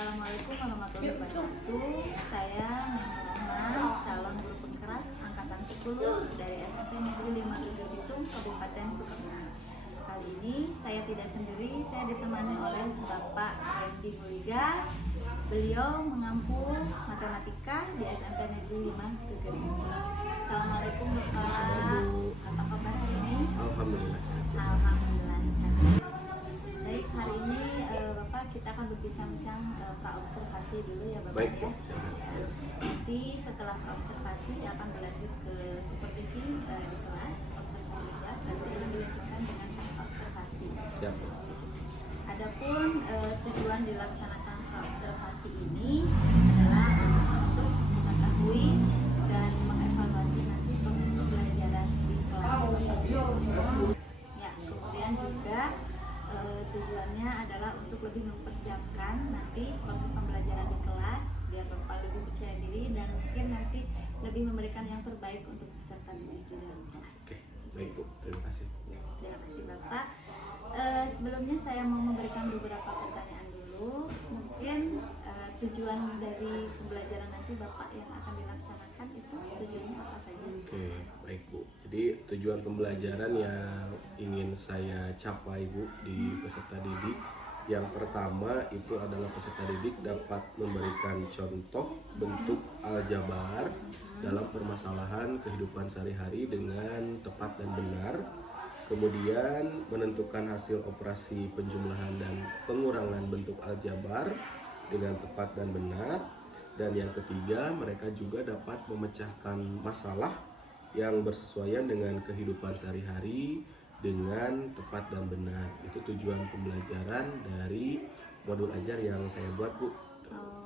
Assalamualaikum warahmatullahi wabarakatuh. Saya Muhammad, calon guru penggerak angkatan 10 dari SMP Negeri 5 Geger Bitung, Kabupaten Sukabumi. Kali ini saya tidak sendiri, saya ditemani oleh Bapak Randy Buliga. Beliau mengampu matematika di SMP Negeri 5 Geger Bitung. Assalamualaikum Bapak. Apa kabar hari ini? Alhamdulillah. Alhamdulillah. Baik, hari ini Bapak kita akan berbincang-bincang praobservasi dulu ya Bapak. Baik, ya. silakan. Nanti setelah praobservasi akan berlanjut ke supervisi di kelas, observasi di kelas, nanti akan dilanjutkan dengan tes observasi. Siap. Adapun tujuan dilaksanakan praobservasi ini adalah untuk mengetahui dan mengevaluasi nanti proses pembelajaran di kelas. Ya, kemudian juga tujuannya adalah untuk lebih mempersiapkan nanti proses pembelajaran di kelas biar Bapak lebih percaya diri dan mungkin nanti lebih memberikan yang terbaik untuk peserta didik di dalam kelas. Oke, baik Bu, terima kasih. Terima kasih Bapak. Sebelumnya saya mau memberikan beberapa pertanyaan dulu. Mungkin tujuan dari pembelajaran nanti Bapak yang akan dilaksanakan itu tujuannya apa saja? Oke, baik Bu. Jadi tujuan pembelajaran yang ingin saya capai Bu di peserta didik, yang pertama itu adalah peserta didik dapat memberikan contoh bentuk aljabar dalam permasalahan kehidupan sehari-hari dengan tepat dan benar. Kemudian menentukan hasil operasi penjumlahan dan pengurangan bentuk aljabar dengan tepat dan benar. Dan yang ketiga, mereka juga dapat memecahkan masalah yang bersesuaian dengan kehidupan sehari-hari dengan tepat dan benar. Itu tujuan pembelajaran dari modul ajar yang saya buat Bu.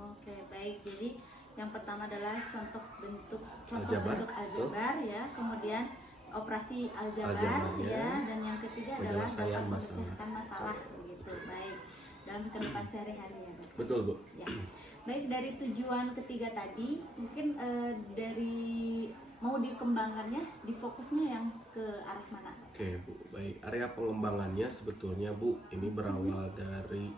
Oke, baik. Jadi yang pertama adalah contoh bentuk Aljabar, aljabar ya, kemudian operasi aljabar ya, dan yang ketiga adalah dapat penyelesaian memecahkan masalah begitu. Baik. Dalam kehidupan sehari-hari ya, Bapak. Betul Bu. Ya. Baik, dari tujuan ketiga tadi mungkin dari mau dikembangkannya, difokusnya yang ke arah mana? Oke Bu, baik. Area pengembangannya sebetulnya Bu, ini berawal dari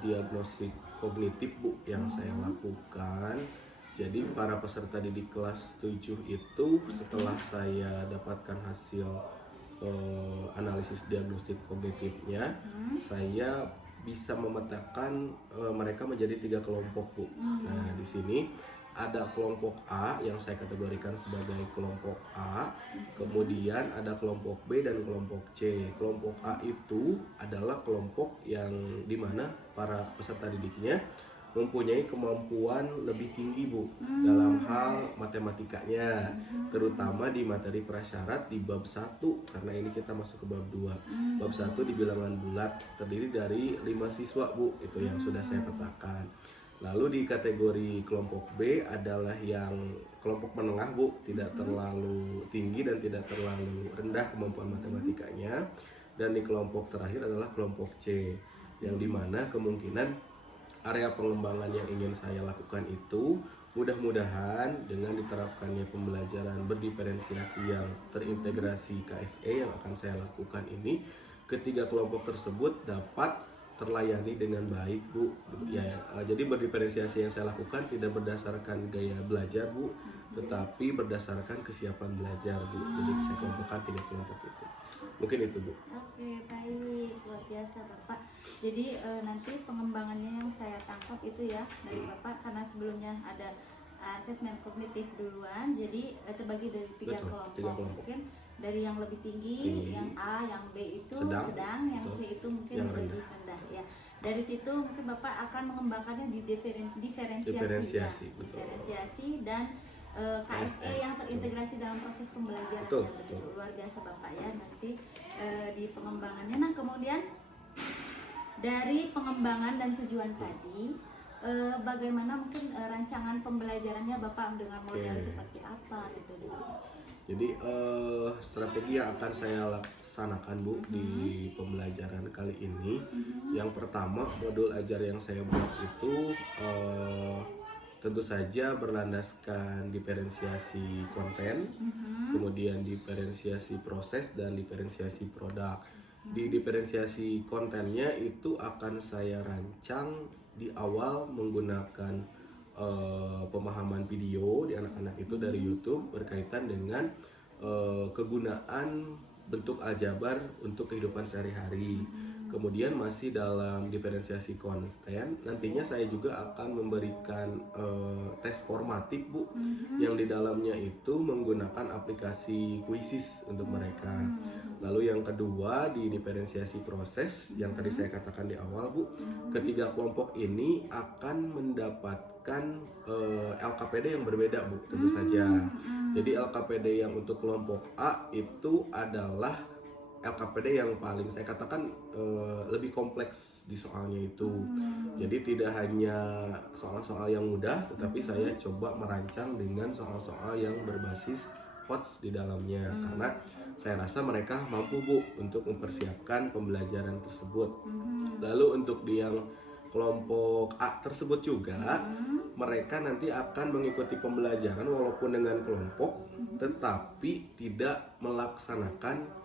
diagnostik kognitif Bu yang saya lakukan. Jadi para peserta didik kelas 7 itu setelah saya dapatkan hasil analisis diagnostik kognitifnya, saya bisa memetakan mereka menjadi 3 kelompok Bu. Nah di sini ada kelompok A yang saya kategorikan sebagai kelompok A, kemudian ada kelompok B dan kelompok C. Kelompok A itu adalah kelompok yang dimana para peserta didiknya mempunyai kemampuan lebih tinggi Bu dalam hal matematikanya, terutama di materi prasyarat di bab 1, karena ini kita masuk ke bab 2. Bab 1 di bilangan bulat terdiri dari 5 siswa Bu, itu yang sudah saya petakan. Lalu di kategori kelompok B adalah yang kelompok menengah Bu, tidak terlalu tinggi dan tidak terlalu rendah kemampuan matematikanya. Dan di kelompok terakhir adalah kelompok C, yang dimana kemungkinan area pengembangan yang ingin saya lakukan itu mudah-mudahan dengan diterapkannya pembelajaran berdiferensiasi yang terintegrasi KSE yang akan saya lakukan ini, ketiga kelompok tersebut dapat terlayani dengan baik Bu. Ya, jadi berdiferensiasi yang saya lakukan tidak berdasarkan gaya belajar Bu, tetapi berdasarkan kesiapan belajar Bu. Jadi saya kelompokkan 3 kelompok itu. Mungkin itu Bu. Oke, baik, luar biasa Bapak. Jadi nanti pengembangannya yang saya tangkap itu ya dari Bapak, karena sebelumnya ada asesmen kognitif duluan, jadi terbagi dari 3 kelompok. Mungkin dari yang lebih tinggi, yang A, yang B itu sedang, yang C itu mungkin yang lebih rendah ya. Dari situ mungkin Bapak akan mengembangkannya di diferensiasi dan KSE yang terintegrasi dalam proses pembelajaran. Betul. Luar biasa Bapak ya nanti di pengembangannya. Nah kemudian dari pengembangan dan tujuan tadi, bagaimana mungkin rancangan pembelajarannya Bapak dengan model seperti apa gitu di sini? Jadi strategi yang akan saya laksanakan Bu di pembelajaran kali ini, yang pertama modul ajar yang saya buat itu tentu saja berlandaskan diferensiasi konten, kemudian diferensiasi proses dan diferensiasi produk. Di diferensiasi kontennya itu akan saya rancang di awal menggunakan pemahaman video di anak-anak itu dari YouTube berkaitan dengan kegunaan bentuk aljabar untuk kehidupan sehari-hari. Kemudian masih dalam diferensiasi konten, nantinya saya juga akan memberikan tes formatif Bu, yang di dalamnya itu menggunakan aplikasi Quizzes untuk mereka. Lalu yang kedua di diferensiasi proses yang tadi saya katakan di awal Bu, ketiga kelompok ini akan mendapatkan LKPD yang berbeda Bu, tentu saja. Jadi LKPD yang untuk kelompok A itu adalah LKPD yang paling saya katakan lebih kompleks di soalnya itu. Jadi tidak hanya soal-soal yang mudah, tetapi saya coba merancang dengan soal-soal yang berbasis quotes di dalamnya, karena saya rasa mereka mampu Bu untuk mempersiapkan pembelajaran tersebut. Lalu untuk di yang kelompok A tersebut juga mereka nanti akan mengikuti pembelajaran walaupun dengan kelompok, tetapi tidak melaksanakan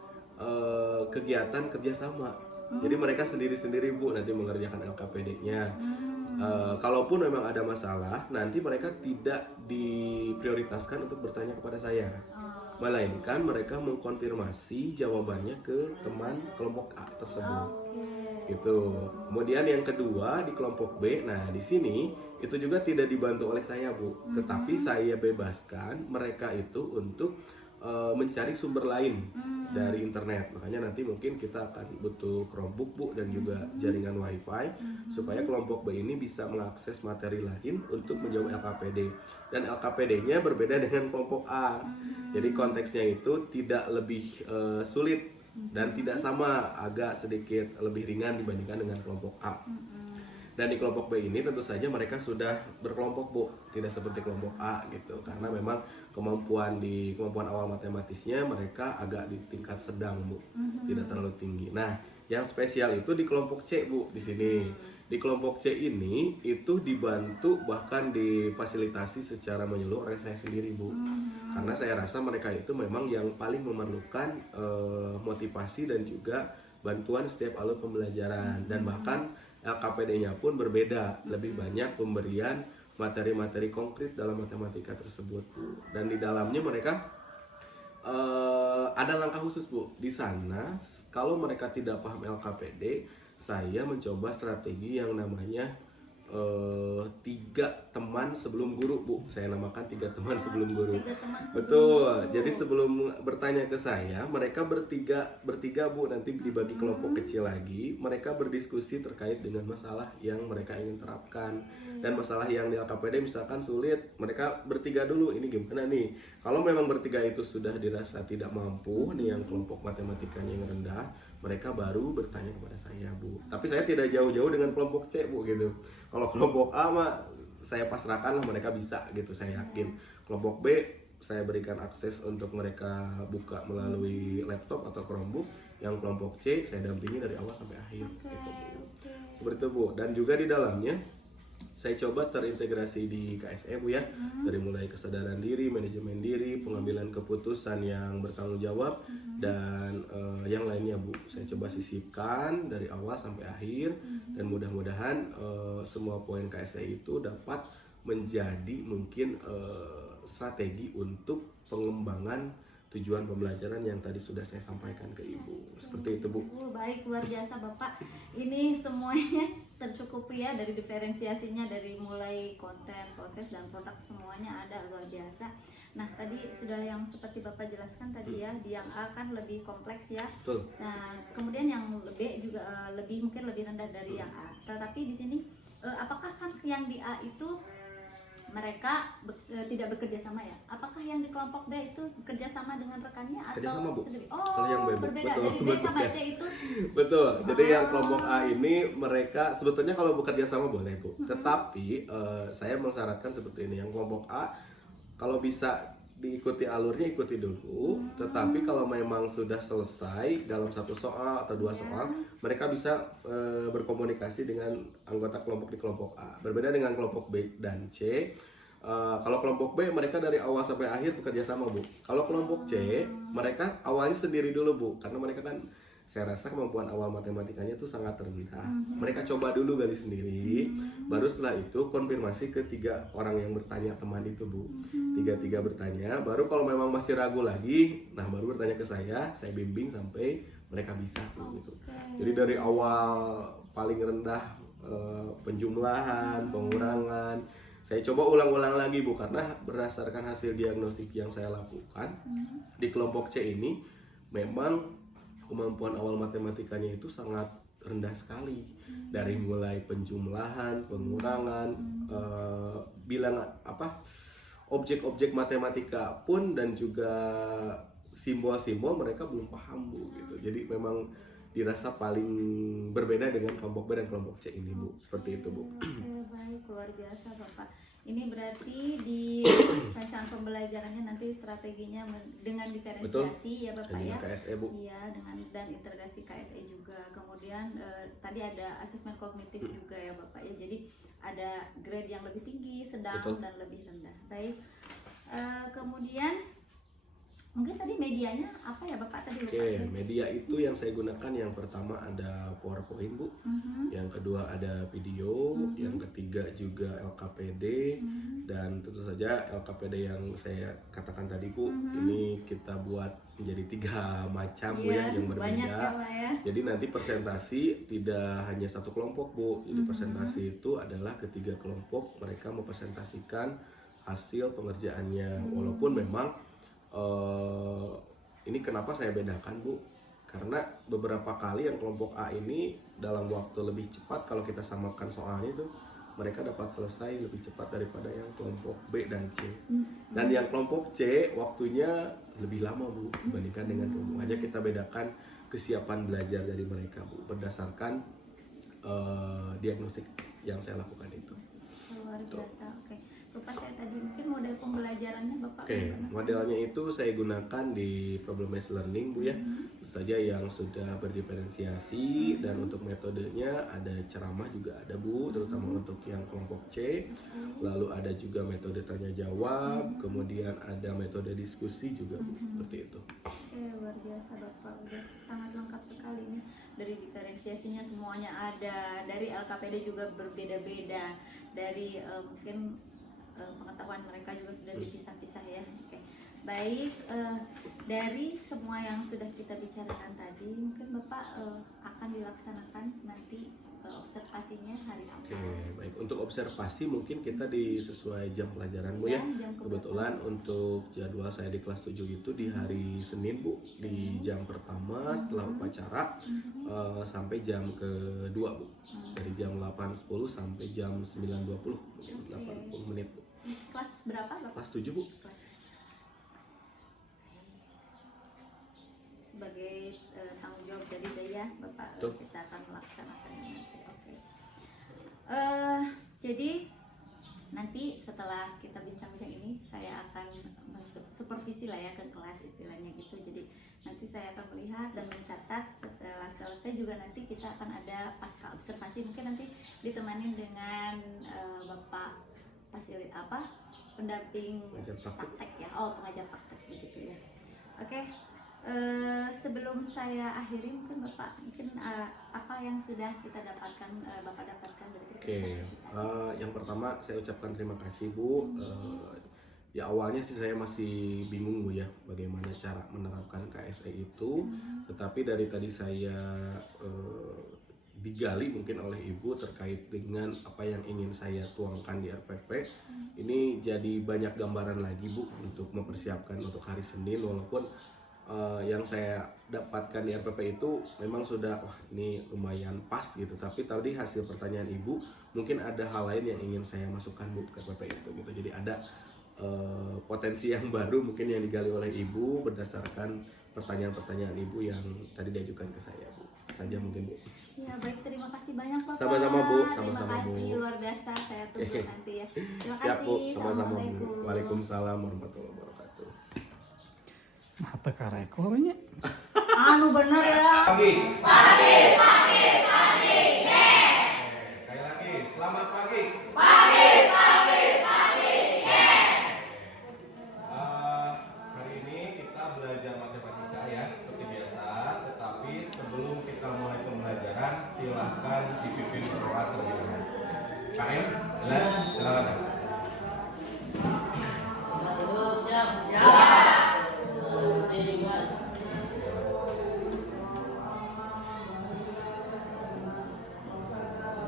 kegiatan kerjasama. Jadi mereka sendiri-sendiri Bu nanti mengerjakan LKPD-nya. Kalaupun memang ada masalah, nanti mereka tidak diprioritaskan untuk bertanya kepada saya, melainkan mereka mengkonfirmasi jawabannya ke teman kelompok A tersebut. Gitu. Kemudian yang kedua di kelompok B, nah di sini itu juga tidak dibantu oleh saya Bu, tetapi saya bebaskan mereka itu untuk mencari sumber lain dari internet. Makanya nanti mungkin kita akan butuh Chromebook Bu dan juga jaringan WiFi supaya kelompok B ini bisa mengakses materi lain untuk menjawab LKPD. Dan LKPD-nya berbeda dengan kelompok A. Jadi konteksnya itu tidak lebih sulit dan tidak sama, agak sedikit lebih ringan dibandingkan dengan kelompok A. Dan di kelompok B ini tentu saja mereka sudah berkelompok Bu, tidak seperti kelompok A gitu, karena memang kemampuan awal matematisnya mereka agak di tingkat sedang Bu, tidak terlalu tinggi. Nah, yang spesial itu di kelompok C Bu di sini. Di kelompok C ini itu dibantu bahkan difasilitasi secara menyeluruh oleh saya sendiri Bu, karena saya rasa mereka itu memang yang paling memerlukan motivasi dan juga bantuan setiap alur pembelajaran, dan bahkan LKPD-nya pun berbeda, lebih banyak pemberian materi-materi konkret dalam matematika tersebut. Dan di dalamnya mereka ada langkah khusus Bu. Di sana kalau mereka tidak paham LKPD, saya mencoba strategi yang namanya 3 teman sebelum guru Bu. Saya namakan 3 teman sebelum guru. Betul. Jadi sebelum bertanya ke saya, mereka bertiga Bu nanti dibagi kelompok kecil lagi. Mereka berdiskusi terkait dengan masalah yang mereka ingin terapkan. Dan masalah yang di LKPD misalkan sulit, mereka bertiga dulu, ini gimana nih? Kalau memang bertiga itu sudah dirasa tidak mampu nih, yang kelompok matematikanya yang rendah, mereka baru bertanya kepada saya Bu. Tapi saya tidak jauh-jauh dengan kelompok C Bu gitu. Kalau kelompok A mah saya pasrahkan lah, mereka bisa gitu, saya yakin. Kelompok B saya berikan akses untuk mereka buka melalui laptop atau Chromebook. Yang kelompok C saya dampingi dari awal sampai akhir gitu Bu. Seperti itu Bu. Dan juga di dalamnya saya coba terintegrasi di KSE Bu ya, dari mulai kesadaran diri, manajemen diri, pengambilan keputusan yang bertanggung jawab, dan yang lainnya Bu. Saya coba sisipkan dari awal sampai akhir, dan mudah-mudahan semua poin KSE itu dapat menjadi mungkin strategi untuk pengembangan tujuan pembelajaran yang tadi sudah saya sampaikan ke Ibu. Seperti itu Bu. Baik, luar biasa Bapak. Ini semuanya tercukupi ya, dari diferensiasinya, dari mulai konten, proses, dan produk, semuanya ada, luar biasa. Nah, tadi sudah yang seperti Bapak jelaskan tadi ya, di yang A kan lebih kompleks ya. Betul. Nah, kemudian yang B juga mungkin lebih rendah dari yang A. Tetapi di sini apakah kan yang di A itu mereka tidak bekerja sama ya? Apakah yang di kelompok B itu bekerja sama dengan rekannya atau sendiri? Oh, kalau yang B, berbeda. betul, Jadi B sama C itu betul. Jadi yang kelompok A ini mereka sebetulnya kalau bekerja sama boleh Bu. Tetapi saya mensyaratkan seperti ini, yang kelompok A kalau bisa diikuti alurnya ikuti dulu, tetapi kalau memang sudah selesai dalam satu soal atau 2 soal, mereka bisa berkomunikasi dengan anggota kelompok di kelompok A. Berbeda dengan kelompok B dan C. Kalau kelompok B mereka dari awal sampai akhir bekerja sama Bu. Kalau kelompok C mereka awalnya sendiri dulu Bu, karena mereka kan saya rasa kemampuan awal matematikanya itu sangat rendah. Mereka coba dulu gali sendiri, baru setelah itu konfirmasi ke 3 orang yang bertanya teman itu Bu. Tiga bertanya, baru kalau memang masih ragu lagi, nah baru bertanya ke saya bimbing sampai mereka bisa gitu. Jadi dari awal paling rendah penjumlahan, pengurangan, saya coba ulang-ulang lagi Bu, karena berdasarkan hasil diagnostik yang saya lakukan di kelompok C ini memang kemampuan awal matematikanya itu sangat rendah sekali. Dari mulai penjumlahan, pengurangan, objek-objek matematika pun dan juga simbol-simbol mereka belum paham Bu gitu. Jadi memang dirasa paling berbeda dengan kelompok B dan kelompok C ini Bu. Seperti itu Bu. Oke, baik, luar biasa Bapak. Ini berarti di rancangan pembelajarannya nanti strateginya dengan diferensiasi. Betul. Ya Bapak dengan ya. KSE Bu. Iya, dan integrasi KSE juga. Kemudian tadi ada asesmen kognitif juga ya Bapak ya. Jadi ada grade yang lebih tinggi, sedang, betul, dan lebih rendah. Baik. Kemudian mungkin tadi medianya apa ya Bapak tadi? Oke, media itu yang saya gunakan yang pertama ada PowerPoint Bu, yang kedua ada video, yang ketiga juga LKPD, dan tentu saja LKPD yang saya katakan tadi Bu, ini kita buat menjadi 3 macam Bu ya, yang berbeda. Ya. Jadi nanti presentasi tidak hanya satu kelompok Bu, jadi presentasi itu adalah ketiga kelompok, mereka mempresentasikan hasil pengerjaannya, walaupun memang ini kenapa saya bedakan Bu, karena beberapa kali yang kelompok A ini dalam waktu lebih cepat kalau kita samakan soalnya itu mereka dapat selesai lebih cepat daripada yang kelompok B dan C. Dan yang kelompok C waktunya lebih lama Bu dibandingkan dengan kelompok A. Kita bedakan kesiapan belajar dari mereka Bu berdasarkan diagnostik yang saya lakukan itu. Luar biasa. Oke. Bapak, saya tadi mungkin model pembelajarannya Bapak. Oke, modelnya itu saya gunakan di problem based learning Bu ya. Tentu saja yang sudah berdiferensiasi, dan untuk metodenya ada ceramah juga ada Bu, terutama untuk yang kelompok C. Lalu ada juga metode tanya jawab, kemudian ada metode diskusi juga Bu, seperti itu. Oke, luar biasa Bapak, udah sangat lengkap sekali nih. Dari diferensiasinya semuanya ada, dari LKPD juga berbeda-beda, dari mungkin pengetahuan mereka juga sudah dipisah-pisah ya. Oke. Baik, dari semua yang sudah kita bicarakan tadi, mungkin Bapak akan dilaksanakan nanti observasinya hari apa? Oke, baik. Untuk observasi mungkin kita sesuai jam pelajaran Bu ya. Kebetulan untuk jadwal saya di kelas 7 itu di hari Senin Bu, di jam pertama setelah upacara sampai jam kedua Bu. Dari jam 8.10 sampai jam 9.20, 80 menit Bu. Kelas berapa Bapak? Kelas 7 Bu. Kelas 7. Sebagai tanggung jawab dari ya Bapak, kita akan melaksanakan nanti. Oke. Jadi nanti setelah kita bincang-bincang ini saya akan supervisi lah ya ke kelas istilahnya gitu. Jadi nanti saya akan melihat dan mencatat. Setelah selesai juga nanti kita akan ada pasca observasi, mungkin nanti ditemani dengan Bapak pendamping praktek ya. Oh, pengajar praktek begitu ya. Oke. Sebelum saya akhiri, mungkin Bapak apa yang sudah kita dapatkan, Bapak dapatkan dari kita? Yang pertama saya ucapkan terima kasih Bu. Ya awalnya sih saya masih bingung Bu ya bagaimana cara menerapkan KSE itu, tetapi dari tadi saya digali mungkin oleh Ibu terkait dengan apa yang ingin saya tuangkan di RPP. Ini jadi banyak gambaran lagi Bu untuk mempersiapkan untuk hari Senin, walaupun yang saya dapatkan di RPP itu memang sudah ini lumayan pas gitu, tapi tadi hasil pertanyaan Ibu mungkin ada hal lain yang ingin saya masukkan Bu ke RPP itu gitu. Jadi ada potensi yang baru mungkin yang digali oleh Ibu berdasarkan pertanyaan-pertanyaan Ibu yang tadi diajukan ke saya Bu. Saja mungkin Bu. Ya baik, terima kasih banyak Bapak. Sama-sama Bu, sama-sama Bu. Terima kasih luar biasa, saya tunggu nanti ya. Terima Siap, kasih. Bu, sama-sama Bu. Waalaikumsalam warahmatullahi wabarakatuh. Mata karekornya. Anu bener ya. Pagi. Yeah. Sekali lagi, selamat pagi. Yeah. Hari ini kita belajar matematika ya, seperti biasa. Tetapi sebelum KM, silakan.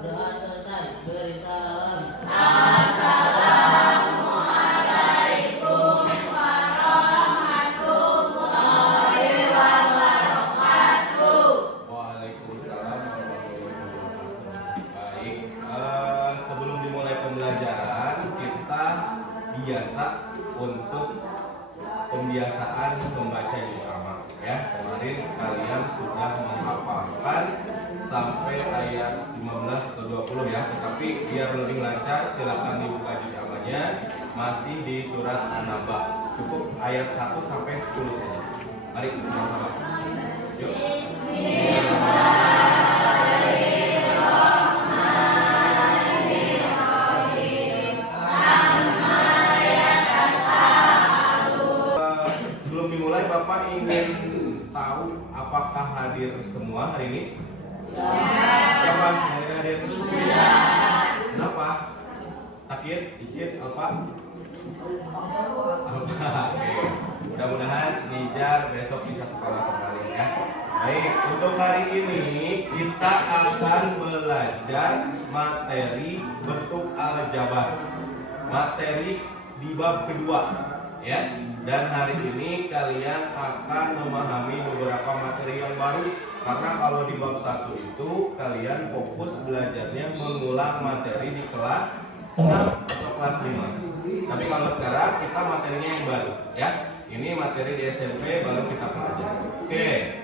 Doa selesai, beri salam. Waalaikumsalam warahmatullahi wabarakatuh. Baik, sebelum dimulai pembelajaran kita biasa untuk pembiasaan membaca juz amma ya. Kemarin kalian sudah menghafalkan sampai ayat 15 atau 20 ya. Tetapi biar lebih lancar silakan dibuka juz ammanya, masih di surat An-Naba. Cukup ayat 1 sampai 10 saja. Mari kita sama-sama. Yuk. Sebelum dimulai, Bapak ingin tahu apakah hadir semua hari ini? Siapa yang tidak hadir? Kenapa? Sakit? Izin? Apa? Oke. Mudah-mudahan Nijar besok bisa sekolah kembali ya. Baik, untuk hari ini kita akan belajar materi bentuk aljabar. Materi di bab kedua ya. Dan hari ini kalian akan memahami beberapa materi yang baru. Karena kalau di bab 1 itu kalian fokus belajarnya mengulang materi di kelas 6 atau kelas 5. Tapi kalau sekarang kita materinya yang baru ya. Ini materi di SMP baru kita pelajari. Oke.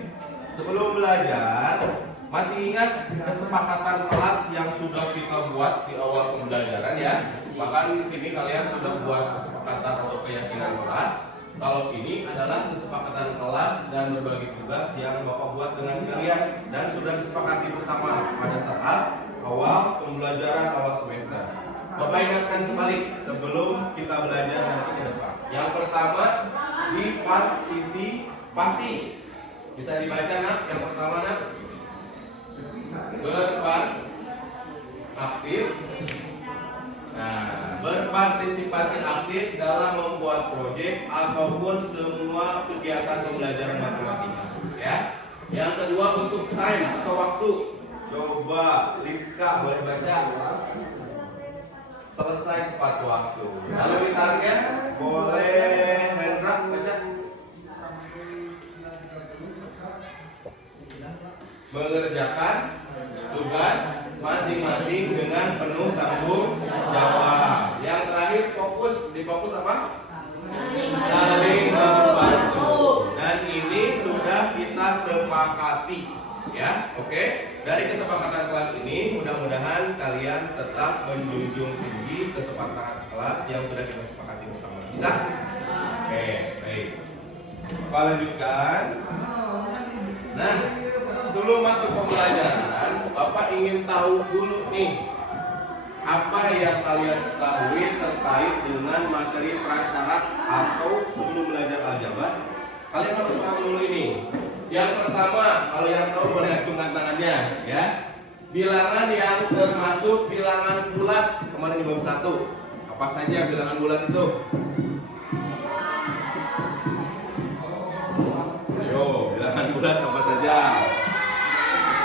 Sebelum belajar, masih ingat kesepakatan kelas yang sudah kita buat di awal pembelajaran ya? Bahkan di sini kalian sudah buat kesepakatan atau keyakinan kelas. Kalau ini adalah kesepakatan kelas dan berbagi tugas yang Bapak buat dengan kalian dan sudah disepakati bersama pada saat awal pembelajaran awal semester. Bapak ingatkan kembali sebelum kita belajar nanti ke depan. Yang pertama di partisipasi. Bisa dibaca nak? Yang pertama nak? Aktif. Nah, berpartisipasi aktif dalam membuat proyek ataupun semua kegiatan pembelajaran matematika. Ya. Yang kedua untuk time atau waktu. Coba Liska boleh baca. Selesai tepat waktu. Lalu di target boleh Hendra baca. Mengerjakan tugas masing-masing dengan penuh tanggung jawab. Yang terakhir fokus apa? Saling membantu. Dan ini sudah kita sepakati ya. Oke. Dari kesepakatan kelas ini mudah-mudahan kalian tetap menjunjung tinggi kesepakatan kelas yang sudah kita sepakati bersama. Bisa? Oke, baik. Kita lanjutkan. Nah, sebelum masuk pembelajaran, Bapak ingin tahu dulu nih apa yang kalian ketahui terkait dengan materi prasyarat atau sebelum belajar aljabar. Kalian harus paham dulu ini. Yang pertama, kalau yang tahu boleh acungkan tangannya ya. Bilangan yang termasuk bilangan bulat kemarin di bab 1. Apa saja bilangan bulat itu? Ayo, bilangan bulat apa saja?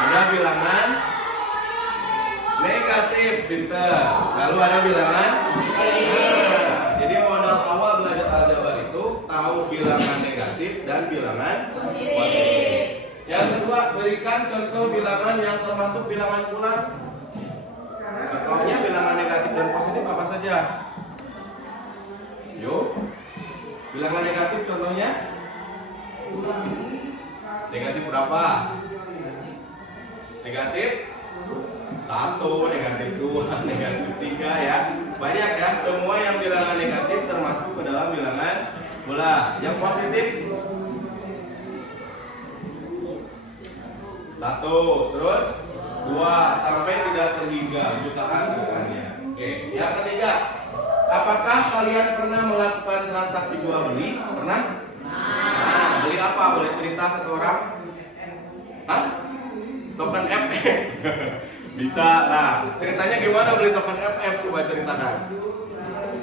Ada bilangan negatif, pinter. Lalu ada bilangan jadi modal awal belajar aljabar itu tahu bilangan negatif dan bilangan positif. Yang kedua, berikan contoh bilangan yang termasuk bilangan bulat. Contohnya bilangan negatif dan positif apa saja? Yuk. Bilangan negatif contohnya? Negatif berapa? Negatif 1, negatif 2, negatif 3 ya. Banyak ya, semua yang bilangan negatif termasuk ke dalam bilangan bulat. Yang positif 1, terus 2 sampai tidak terhingga jutaan bukannya. Oke, yang ketiga, apakah kalian pernah melakukan transaksi jual beli? Pernah? Nah, beli apa? Boleh cerita satu orang? Hah? Token F. Bisa lah. Ceritanya gimana beli teman FF? Coba ceritakan.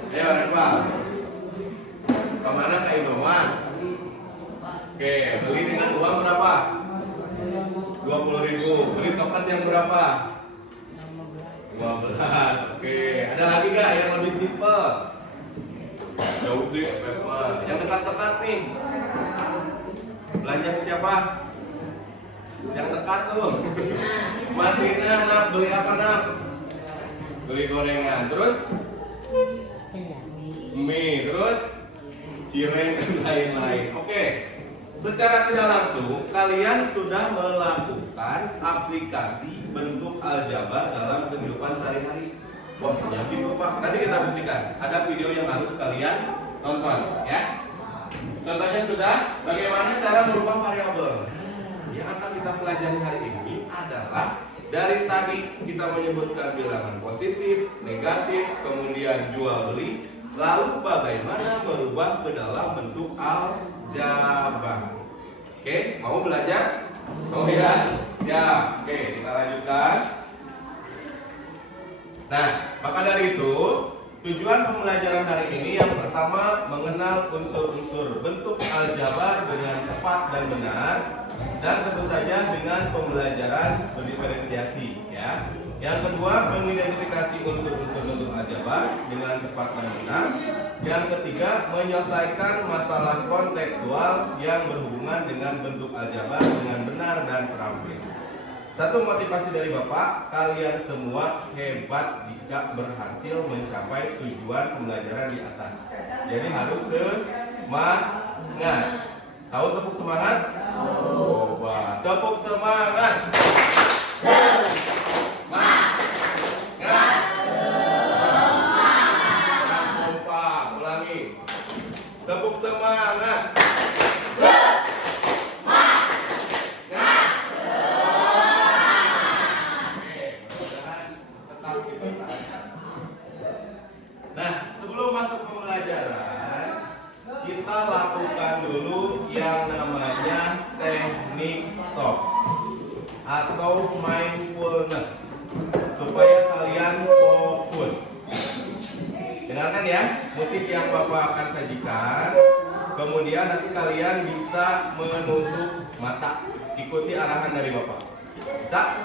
Ayo Reva. Kemana ke Indomaret? Oke, beli dengan uang berapa? 20.000. Beli token yang berapa? 15. Oke, ada lagi gak yang lebih simple? Jauh deh, paper. Yang dekat-dekat nih. Belanja ke siapa? Yang dekat tuh. Martina, nak beli apa nak? Beli gorengan. Terus? Mie. Terus? Cireng dan lain-lain. Oke. Secara tidak langsung, kalian sudah melakukan aplikasi bentuk aljabar dalam kehidupan sehari-hari. Wah, ya gitu Pak. Nanti kita buktikan. Ada video yang harus kalian tonton, ya. Contohnya sudah, bagaimana cara merubah variabel. Yang akan kita pelajari hari ini adalah dari tadi kita menyebutkan bilangan positif, negatif, kemudian jual beli, lalu bagaimana merubah ke dalam bentuk aljabar. Oke, mau belajar? Mau ya? Siap. Oke, kita lanjutkan. Nah, maka dari itu tujuan pembelajaran hari ini yang pertama mengenal unsur-unsur bentuk aljabar dengan tepat dan benar, dan tentu saja dengan pembelajaran berdiferensiasi, ya. Yang kedua, mengidentifikasi unsur-unsur bentuk aljabar dengan tepat dan benar. Yang ketiga, menyelesaikan masalah kontekstual yang berhubungan dengan bentuk aljabar dengan benar dan terampil. Satu motivasi dari Bapak, kalian semua hebat jika berhasil mencapai tujuan pembelajaran di atas. Jadi harus semangat. Tahu tepuk semangat? Coba tepuk semangat. Semangat. Kompak, ulangi. Tepuk semangat. Nah, sebelum masuk pembelajaran, kita lakukan dulu yang namanya teknik stop atau mindfulness supaya kalian fokus. Dengarkan ya, musik yang Bapak akan sajikan. Kemudian nanti kalian bisa menutup mata, ikuti arahan dari Bapak. Bisa?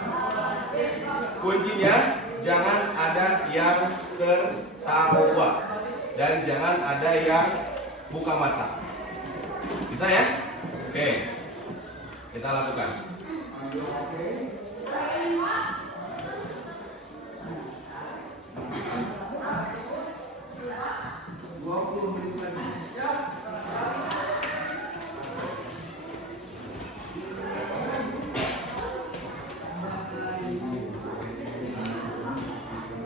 Kuncinya jangan ada yang tertawa dan jangan ada yang buka mata. Bisa ya? Oke. Kita lakukan.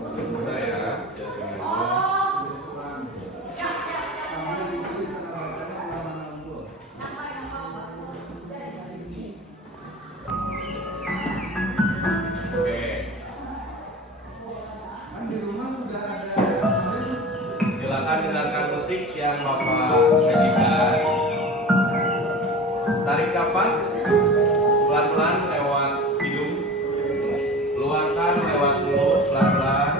Sebentar ya. Oke. Silakan dengarkan musik yang Bapak sajikan. Tarik nafas pelan-pelan lewat hidung, keluarkan lewat mulut pelan-pelan.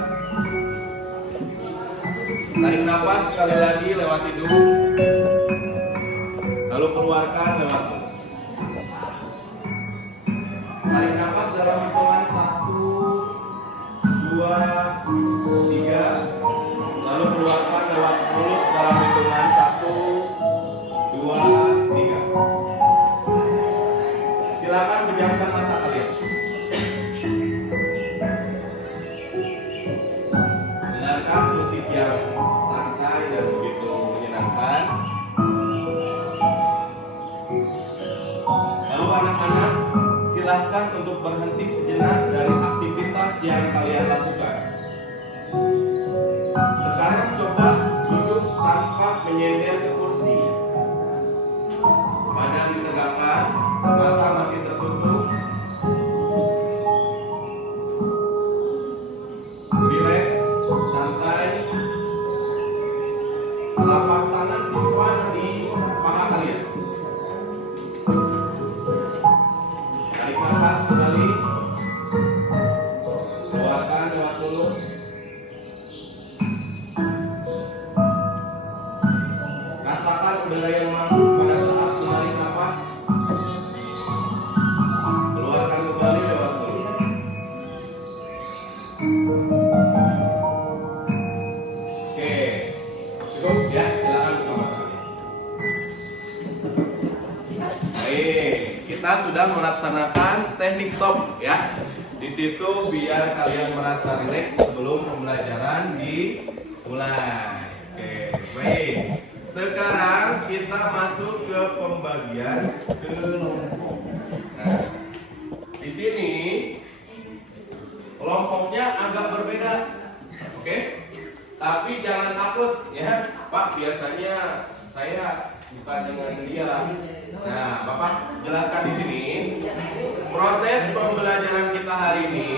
Tarik nafas sekali lagi lewat hidung, lalu keluarkan lewat mulut. Tarik nafas dalam hitungan 1, 2, 3. Lalu keluarkan lewat mulut dalam hitungan 1, 2, 3. Silakan pejamkan mata kalian. Dengarkan musik yang santai dan begitu menyenangkan. Lalu anak-anak, silahkan untuk berhenti sejenak dari aktivitas yang kalian lakukan. Sekarang coba duduk tanpa menyender ke kursi. Badan ditegakkan, mata masih tertutup. Relax, santai. Telapak tangan simpan di paha kalian. Tarik nafas kembali. kita sudah melaksanakan teknik stop ya. Di situ biar kalian merasa rileks sebelum pembelajaran dimulai. Oke, baik. Sekarang kita masuk ke pembagian kelompok. Nah, di sini kelompoknya agak berbeda. Oke? Tapi jangan takut ya, Pak. Biasanya saya bukan dengan dia. Nah, Bapak jelaskan di sini proses pembelajaran kita hari ini.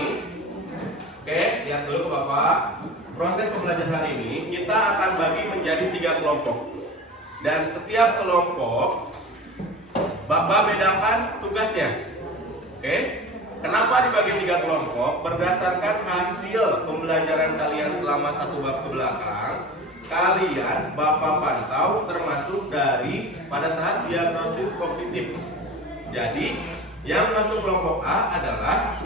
Oke, lihat dulu ke Bapak. Proses pembelajaran hari ini kita akan bagi menjadi 3 kelompok. Dan setiap kelompok Bapak bedakan tugasnya. Oke? Kenapa dibagi 3 kelompok? Berdasarkan hasil pembelajaran kalian selama 1 bab ke belakang, kalian Bapak pantau termasuk dari pada saat diagnosis kognitif. Jadi, yang masuk kelompok A adalah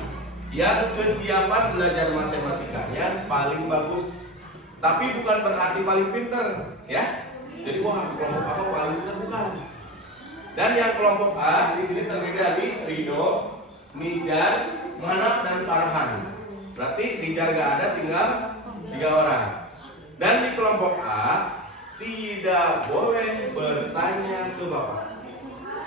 yang kesiapan belajar matematikanya paling bagus. Tapi bukan berarti paling pinter, ya. Jadi wah, kelompok A paling pinter bukan. Dan yang kelompok A di sini terdiri dari Rido, Nijar, Manap, dan Farhan. Berarti Nijar gak ada, tinggal 3 orang. Dan di kelompok A tidak boleh bertanya ke Bapak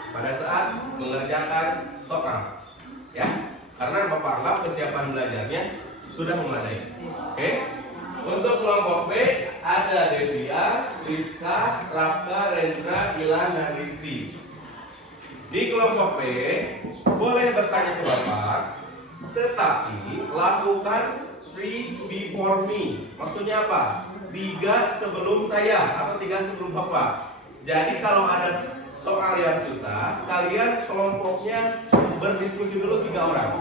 pada saat mengerjakan soal, ya, karena Bapak anggap kesiapan belajarnya sudah memadai. Oke? Untuk kelompok B ada Devia, Rizka, Raka, Rendra, Ilan, dan Risti. Di kelompok B boleh bertanya ke Bapak, tetapi lakukan 3 before me. Maksudnya apa? 3 sebelum saya atau 3 sebelum Bapak. Jadi kalau ada soal yang susah, kalian kelompoknya berdiskusi dulu 3 orang.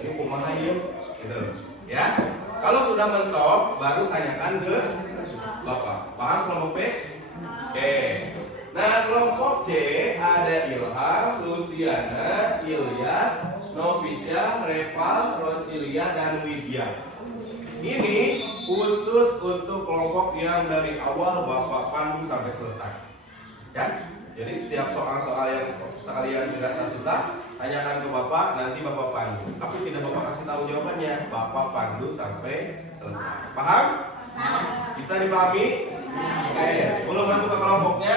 Ini kumaha yuk, gitu, ya. Kalau sudah mentok, baru tanyakan ke Bapak. Paham kelompok B? Oke. Nah, kelompok C ada Ilham, Luciana, Ilyas, Novisha, Reval, Rosilia, dan Widya. Ini khusus untuk kelompok yang dari awal Bapak pandu sampai selesai. Ya, jadi setiap soal-soal yang sekalian dirasa susah, tanyakan ke Bapak, nanti Bapak pandu. Tapi tidak Bapak kasih tahu jawabannya, Bapak pandu sampai selesai. Paham? Bisa dipahami? Oke, sebelum masuk ke kelompoknya,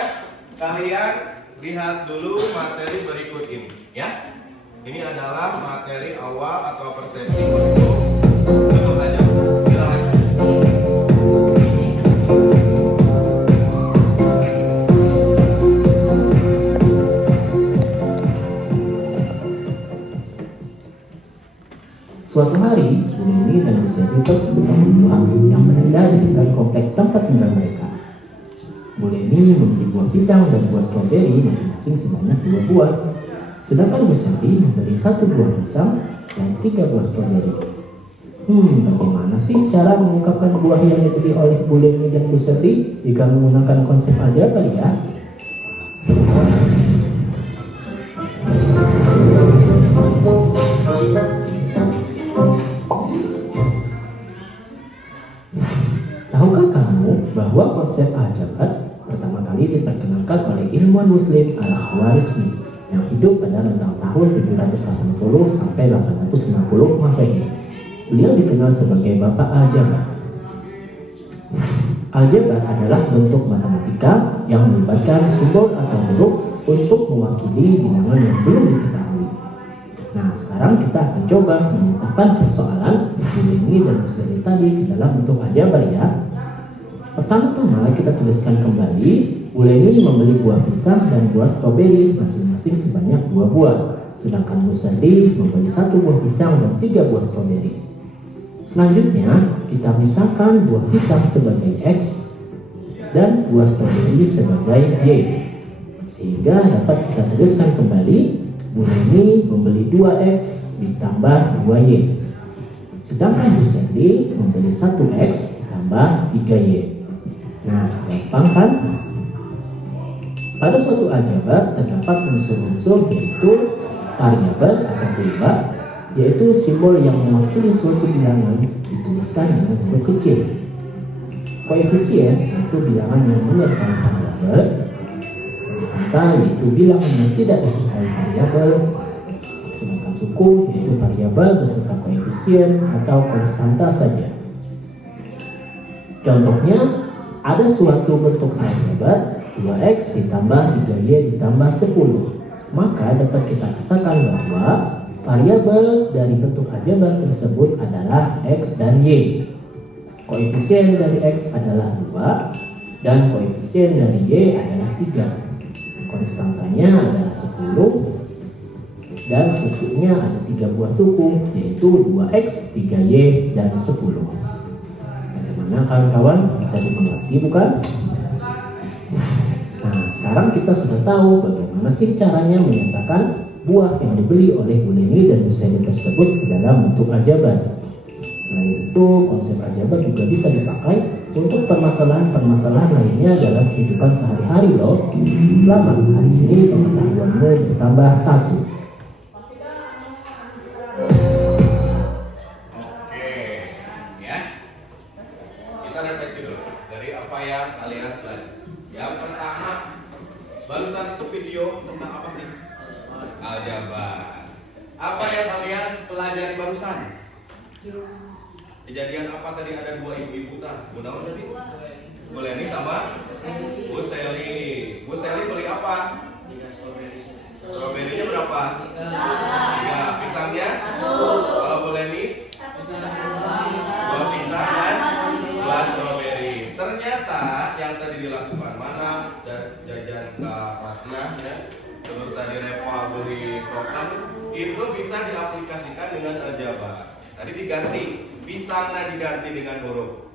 kalian lihat dulu materi berikut ini, ya. Ini adalah materi awal atau persepsi untuk saja. Suatu hari, Bu Neni dan Bu Selvi bertemu berdua yang berada di dekat komplek tempat tinggal mereka. Bu Neni membeli buah pisang dan buah stroberi masing-masing sebanyak 2 buah. Sedangkan Bu Selvi membeli 1 buah pisang dan 3 buah stroberi. Bagaimana sih cara mengungkapkan buah yang dibeli oleh Bu Neni dan Bu Selvi jika menggunakan konsep aljabar ya? Tahukah kamu bahwa konsep aljabar pertama kali diperkenalkan oleh ilmuwan Muslim Al-Khwarizmi yang hidup pada rentang tahun 780 sampai 860 Masehi. Beliau dikenal sebagai Bapak Aljabar. Aljabar adalah bentuk matematika yang melibatkan simbol atau huruf untuk mewakili bilangan yang belum diketahui. Nah, sekarang kita akan coba memetakan persoalan Bu Neni dan Bu Selvi tadi ke dalam bentuk aljabar ya. Pertama-tama kita tuliskan kembali, Bu Neni membeli buah pisang dan buah stroberi masing-masing sebanyak 2 buah. Sedangkan Bu Selvi membeli 1 buah pisang dan 3 buah stroberi. Selanjutnya, kita pisahkan buah pisang sebagai X dan buah stroberi sebagai Y. Sehingga dapat kita tuliskan kembali, Bu Neni membeli 2X ditambah 2Y. Sedangkan Bu Selvi membeli 1X ditambah 3Y. Nah, gampang kan? Pada suatu aljabar terdapat unsur-unsur yaitu variabel atau perimbang, yaitu simbol yang mewakili suatu bilangan dituliskan dengan huruf kecil. Koefisien yaitu bilangan yang menyertai variabel, konstanta yaitu bilangan yang tidak disertai variabel, sedangkan suku yaitu variabel beserta koefisien atau konstanta saja. Contohnya, ada suatu bentuk aljabar 2x ditambah 3y ditambah 10. Maka dapat kita katakan bahwa variabel dari bentuk aljabar tersebut adalah x dan y. Koefisien dari x adalah 2 dan koefisien dari y adalah 3. Konstantanya adalah 10 dan sukunya ada 3 buah suku, yaitu 2x, 3y, dan 10. Bagaimana kawan-kawan? Bisa dimengerti bukan? Nah, sekarang kita sudah tahu bagaimana sih caranya menyatakan buah yang dibeli oleh Bu Leni dan Bu Seni tersebut ke dalam bentuk aljabar. Selain itu, konsep aljabar juga bisa dipakai untuk permasalahan-permasalahan lainnya dalam kehidupan sehari-hari loh. Selamat, hari ini pengetahuanmu bertambah 1. Oke, ya. Kita refleksi dulu dari apa yang kalian pelajari. Yang pertama, barusan itu video tentang apa sih? Aljabar. Apa yang kalian pelajari barusan? Kejadian apa tadi, ada dua ibu-ibu tah? Bu Naon tadi? Bu Leni sama Bu Seli. Bu Seli beli apa? Stroberinya berapa? 3. Pisangnya? Kalau Bu Leni? 2 pisang dan 2 stroberi. Ternyata yang tadi dilakukan mana jajan ke Ratna ya, terus tadi Repa beli token, itu bisa diaplikasikan dengan aljabar. Tadi diganti, pisangnya diganti dengan huruf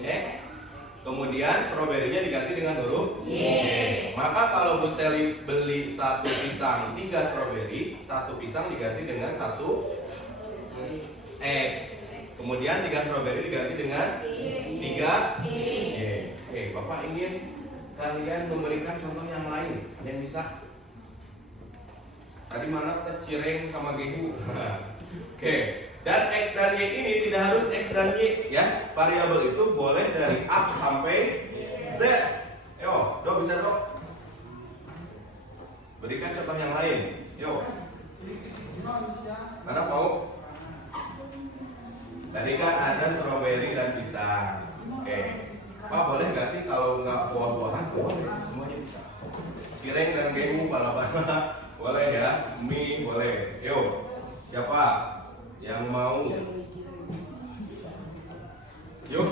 X, kemudian stroberinya diganti dengan huruf Y. Maka kalau Bu Seli beli 1 pisang 3 stroberi, 1 pisang diganti dengan 1 X, kemudian 3 stroberi diganti dengan 3 Y. Oke, Bapak ingin kalian memberikan contoh yang lain. Ada yang bisa? Tadi mana cireng sama gehu? Oke. Dan X dan Y ini tidak harus X dan Y ya. Variabel itu boleh dari A sampai Z. Yo, Dok bisa Dok? Berikan contoh yang lain. Yo. Mana mau? Tadi kan ada stroberi dan pisang. Oke. Pak boleh nggak sih kalau nggak buah-buahan? Boleh, semuanya bisa. Cireng dan gehu, bala-bala boleh ya. Mie boleh. Yo. Siapa yang mau? Yuk,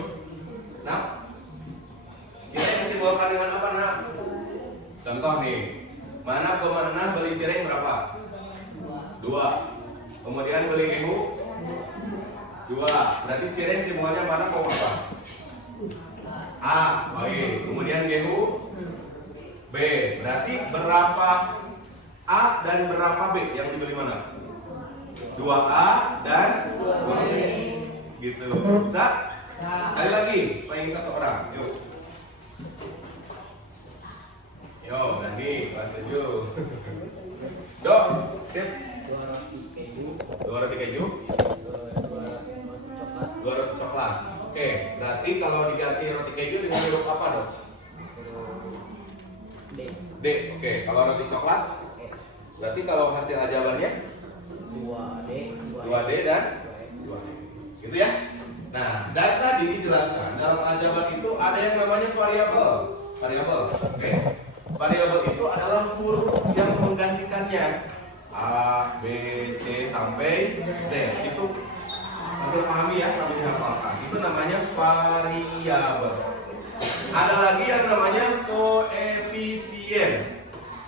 nak. Cireng disimbolkan dengan apa, nak? Contoh nih, mana pemenang beli cireng berapa? 2. Kemudian beli gehu 2. Berarti cireng simbolnya mana kok apa? A. Baik. Kemudian gehu B. Berarti berapa A dan berapa B yang dibeli mana? 2A dan 2B. Gitu. Bisa? Sekali lagi, paling 1 orang. Yuk. Yo, Dani, Pak setuju. Dok, sip. 2 roti keju. 2 roti coklat. Oke, berarti kalau diganti roti keju dengan huruf apa, Dok? D. Oke, kalau roti coklat? Berarti kalau hasil aljabarnya 2D dan 2E. Gitu ya. Nah, dan tadi dijelaskan dalam aljabar itu ada yang namanya variabel. Oke. Variabel itu adalah huruf yang menggantikannya. A, B, C sampai Z. Itu harus pahami ya, sampai dihafalkan. Itu namanya variabel. Ada lagi yang namanya koefisien.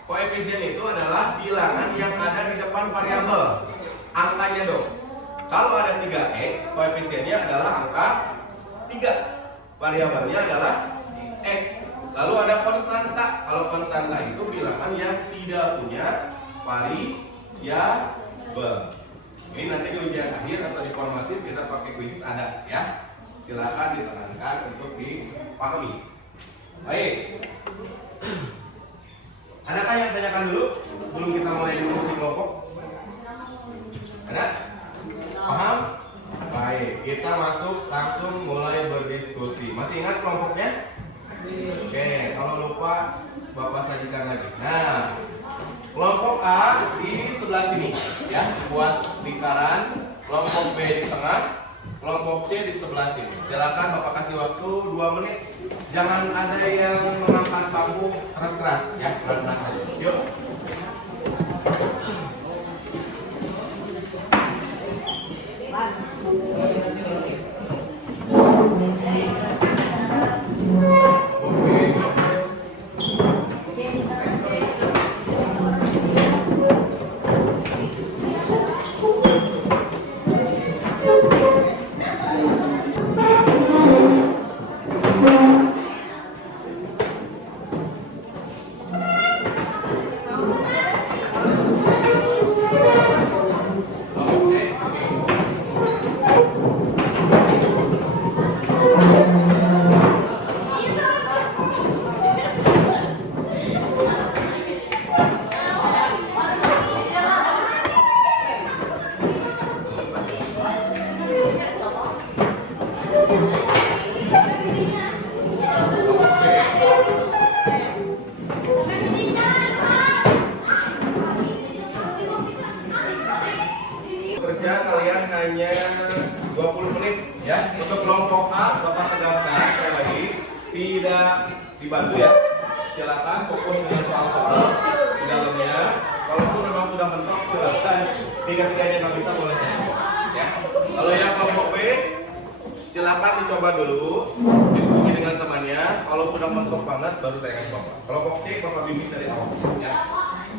Koefisien itu adalah bilangan yang ada di depan variabel. Angkanya dong. Kalau ada 3x, koefisiennya adalah angka 3. Variabelnya adalah x. Lalu ada konstanta. Kalau konstanta itu bilangan yang tidak punya variabel. Ini nanti di ujian akhir atau di formatif kita pakai kuis ada ya. Silakan ditenangkan untuk dipahami. Baik. Adakah yang tanyakan dulu sebelum kita mulai diskusi kelompok? Ada? Paham? Baik, kita masuk langsung mulai berdiskusi. Masih ingat kelompoknya? Oke, kalau lupa lupa Bapak sajikan lagi. Nah, kelompok A di sebelah sini ya, buat lingkaran. Kelompok B di tengah, kelompok C di sebelah sini. Silakan Bapak kasih waktu 2 menit. Jangan ada yang mengangkat bambu keras-keras ya, pelan-pelan saja. Yuk. Kerja kalian hanya 20 menit ya. Untuk kelompok A, Bapak tegaskan sekali lagi, tidak dibantu ya. Silakan fokus dengan soal-soal di dalamnya. Kalaupun memang sudah mentok, silakan dikasihnya nggak bisa boleh ya. Kalau yang kelompok B, silakan dicoba dulu diskusi dengan temannya. Kalau sudah mentok banget, baru tanya ke Bapak. Kelompok C, Bapak bimbing dari awal ya.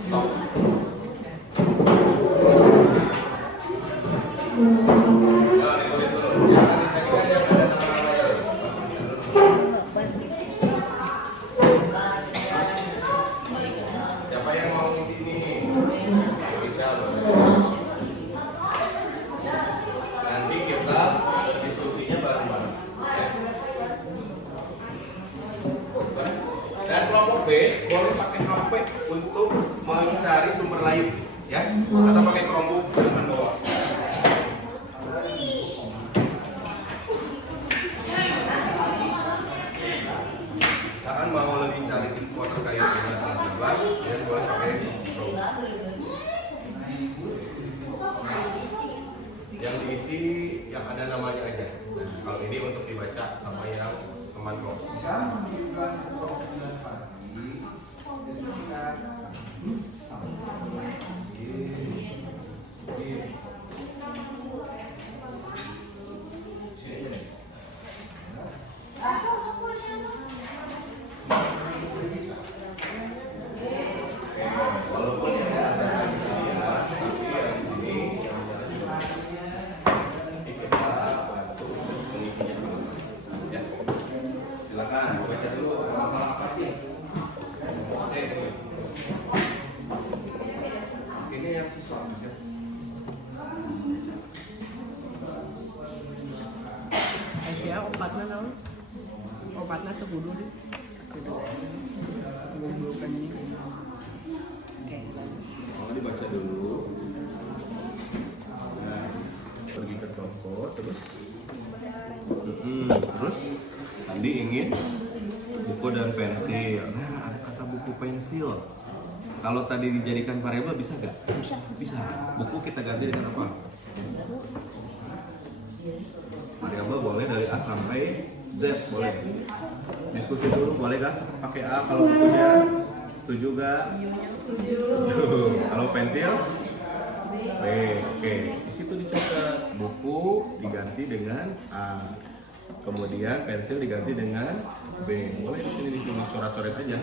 Stop. Jangan ditulis dulu. Ya, tadi saya kira yang ada nama lain. Siapa yang mau ngisi ini? Bisa boleh. Nanti kita diskusinya bareng-bareng. Dan kelompok B boleh pakai HP untuk mencari sumber lain, ya, atau pakai Chromebook dengan bawah. Misalkan mau lebih cari info terkait dengan aljabar, dan boleh pakai Chromebook. Yang diisi yang ada namanya aja. Kalau ini untuk dibaca sama yang teman kelompok. Walaupun yang ada di sini ya, tapi yang di sini kita bantu mengisinya sama-sama. Ya, silakan baca dulu masalah apa sih? Ini yang siswa. Aisyah obatnya naon? Obatnya tuh kudu deh. Kudu kan ini. Oke. Mau dibaca dulu. Nah, pergi ke toko terus. Terus tadi ingin buku dan pensil. Nah, ada kata buku pensil. Kalau tadi dijadikan variabel bisa nggak? Bisa. Buku kita ganti dengan apa? Variabel boleh dari A sampai Z, boleh. Diskusi dulu, boleh nggak pakai A kalau bukunya? Setuju nggak? Setuju. Kalau pensil? B. Oke. Di situ dicatat buku diganti dengan A. Kemudian pensil diganti dengan B. Boleh di sini coret-coret aja.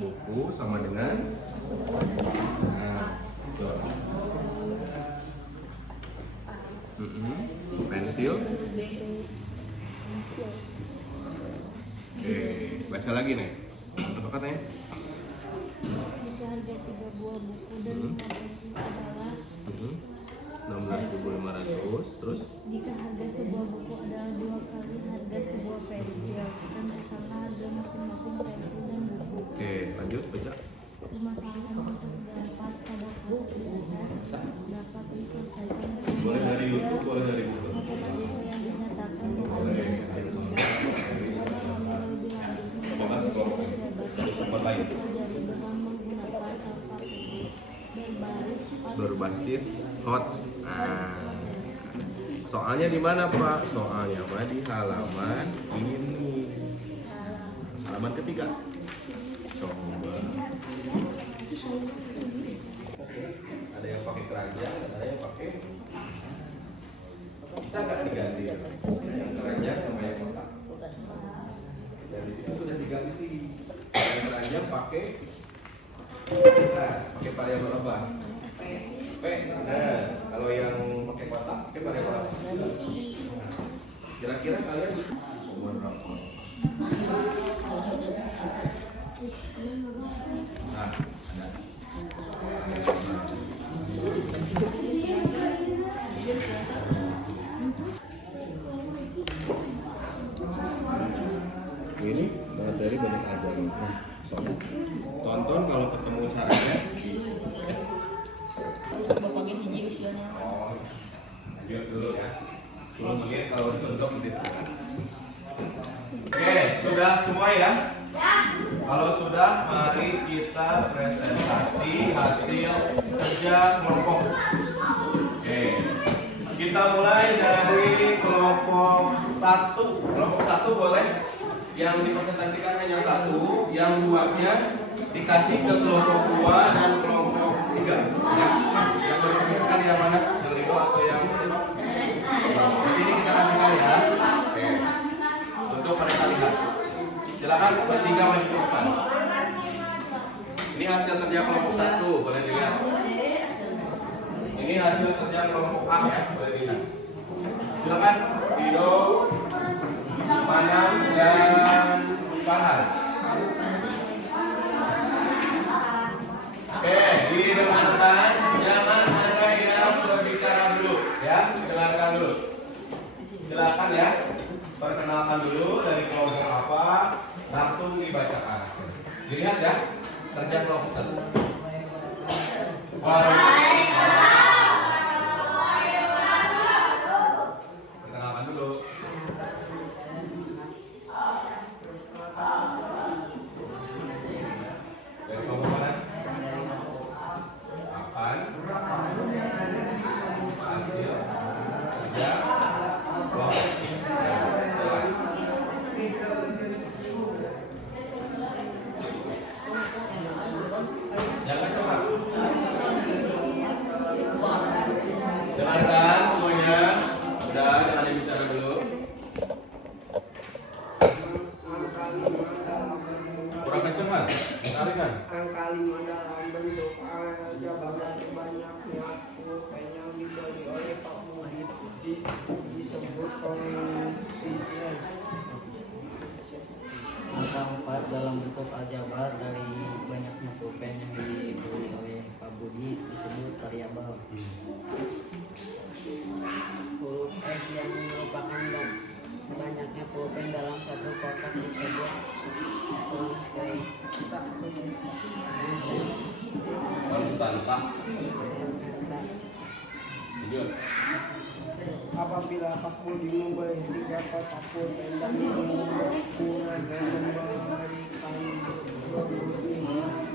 Buku sama dengan pensil. Oke, baca lagi nih. Apa katanya? Jika harga 3 buah buku dan 5 pensil adalah 16.500. Terus jika harga sebuah buku adalah 2 kali harga sebuah pensil, tentukanlah harga masing-masing pensil dan buku. oke, lanjut baca. Permasalahan yang terdapat pada buku di atas dapat diselesaikan dengan Boleh dari YouTube, boleh dari buku Google. yang dinyatakan Boleh. tidak berbasis HOTS. Nah, soalnya di mana Pak? Soalnya mah di halaman ini. Halaman ketiga. Coba. Ada yang pakai keranjang, ada yang pakai. Bisa nggak diganti? Yang keranjang sama yang kotak. Dan di situ sudah diganti. Yang keranjang pakai. Nah, pakai variabel apa? P. Nah, kalau yang pakai kotak pakai variabel apa? Kira-kira kalian umur berapa? Nah, ada. Ini materi banyak aja nih. Tonton kalau ketemu caranya. Pakai biji usianya. Oh, lanjut dulu ya. 10 menit kalau untuk menit. Oke, sudah semua ya? Kalau sudah, mari kita presentasi hasil kerja kelompok. Oke, kita mulai dari kelompok 1. Kelompok 1 boleh yang dipresentasikan hanya 1, yang 2-nya dikasih ke kelompok 2 dan kelompok 3. Ya. Yang dipresentasikan yang mana? Yang itu atau yang jadi ini kita kasihkan ya. Oke. Untuk mereka lihat. Silakan bertiga maju ke depan. Ini hasil kerja kelompok 1, boleh dilihat. Ini hasil kerja kelompok A ya, boleh dilihat. Silakan Rio, Manam dan Farhan. Oke, didengarkan, jangan ada yang berbicara dulu ya, dengarkan dulu. Silakan ya, perkenalkan dulu dari kelompok apa, langsung dibacakan. Dilihat ya, kerja kelompok 1. Perkenalkan dulu. Dari kelompok mana? Akan hasil kerja kelompok. Jangan coba. Dengarkan semuanya. Udah, jangan yang bicara dulu. Kurang kenceng kan? Tarikan. Angka 5 dalam bentuk jabaran banyaknya pulpen yang dibeli oleh Pak Muhid disebut koefisien. Angka 4 dalam bentuk aljabar dari banyaknya pulpen yang dibeli oleh Pak Budi disebut variabel. Huruf X yang merupakan banyaknya pulpen dalam satu kotak disebut konstan. Konstanta. Lanjut. Apabila Pak Budi membeli 3 kotak pulpen dan menggunakan memberikan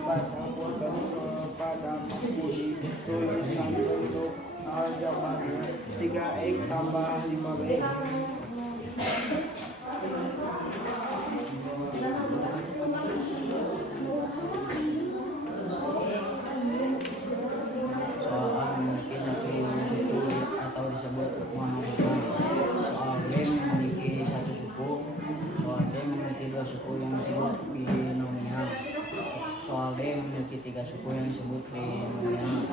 pada pulpen kepada Pak Budi, tuliskan bentuk aljabarnya 3x tambah 5b. Soal A memiliki satu suku atau disebut monogram. Soal B memiliki satu suku. Soal C memiliki 2 suku yang disebut binomial. Soal D memiliki 3 suku yang disebut trinomial.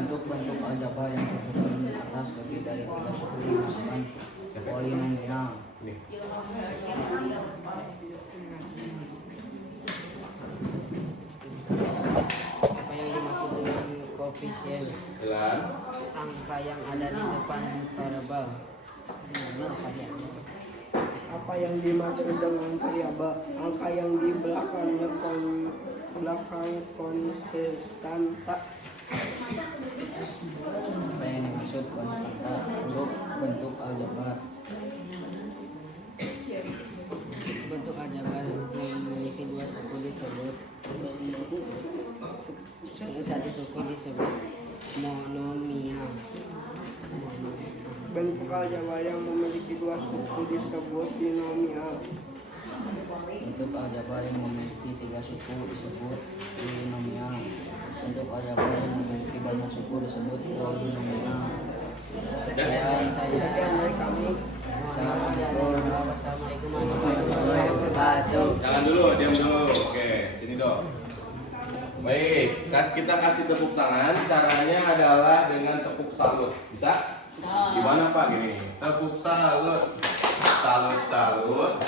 Untuk bentuk aljabar yang tersusun di atas lebih dari 3 suku dinamakan polinomial. Apa yang dimaksud dengan koefisien? Jelas. Angka yang ada di depan variabel. Apa yang dimaksud dengan variabel? Angka yang di belakangnya belakang konstanta. Apa yang dimaksud konstanta? Untuk bentuk aljabar. Bentuk aljabar yang memiliki 2 suku disebut satu suku disebut monomial. bentuk aljabar yang memiliki dua suku disebut binomial. Bentuk aljabar yang memiliki 3 suku disebut trinomial. Bentuk aljabar yang memiliki banyak suku disebut polinomial. Sekian dari kami. Assalamualaikum warahmatullahi wabarakatuh. Jangan dulu, diam dulu. Oke, sini dong. Baik, kita kasih tepuk tangan. Caranya adalah dengan tepuk salut. Bisa? Gimana Pak? Gini. Tepuk salut. Salut, salut.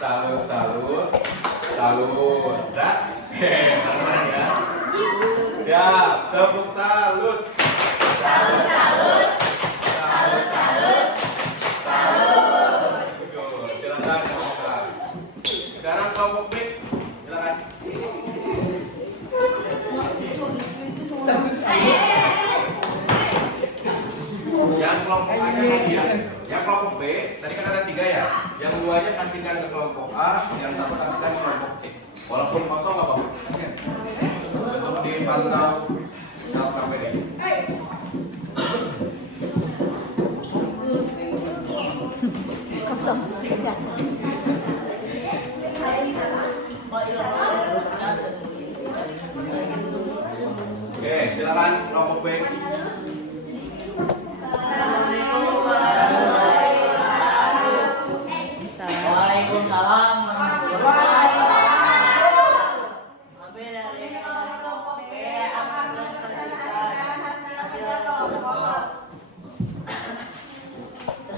Salut, salut. Salut. Bisa? Teman-teman ya. Siap. Tepuk salut. Salut, salut. Salut, salut. Salut. Silakan, silakan. Sekarang kelompok B. Silakan. Yang kelompok A ya. Yang kelompok B tadi kan ada 3 ya. Yang 2-nya kasihkan ke kelompok A, yang 1 kasihkan ke kelompok C. Walaupun kosong nggak apa-apa. Kasihkan. Untuk dipantau LKPD. Kosong, tegak. Oke, silakan kelompok B. Waalaikumsalam.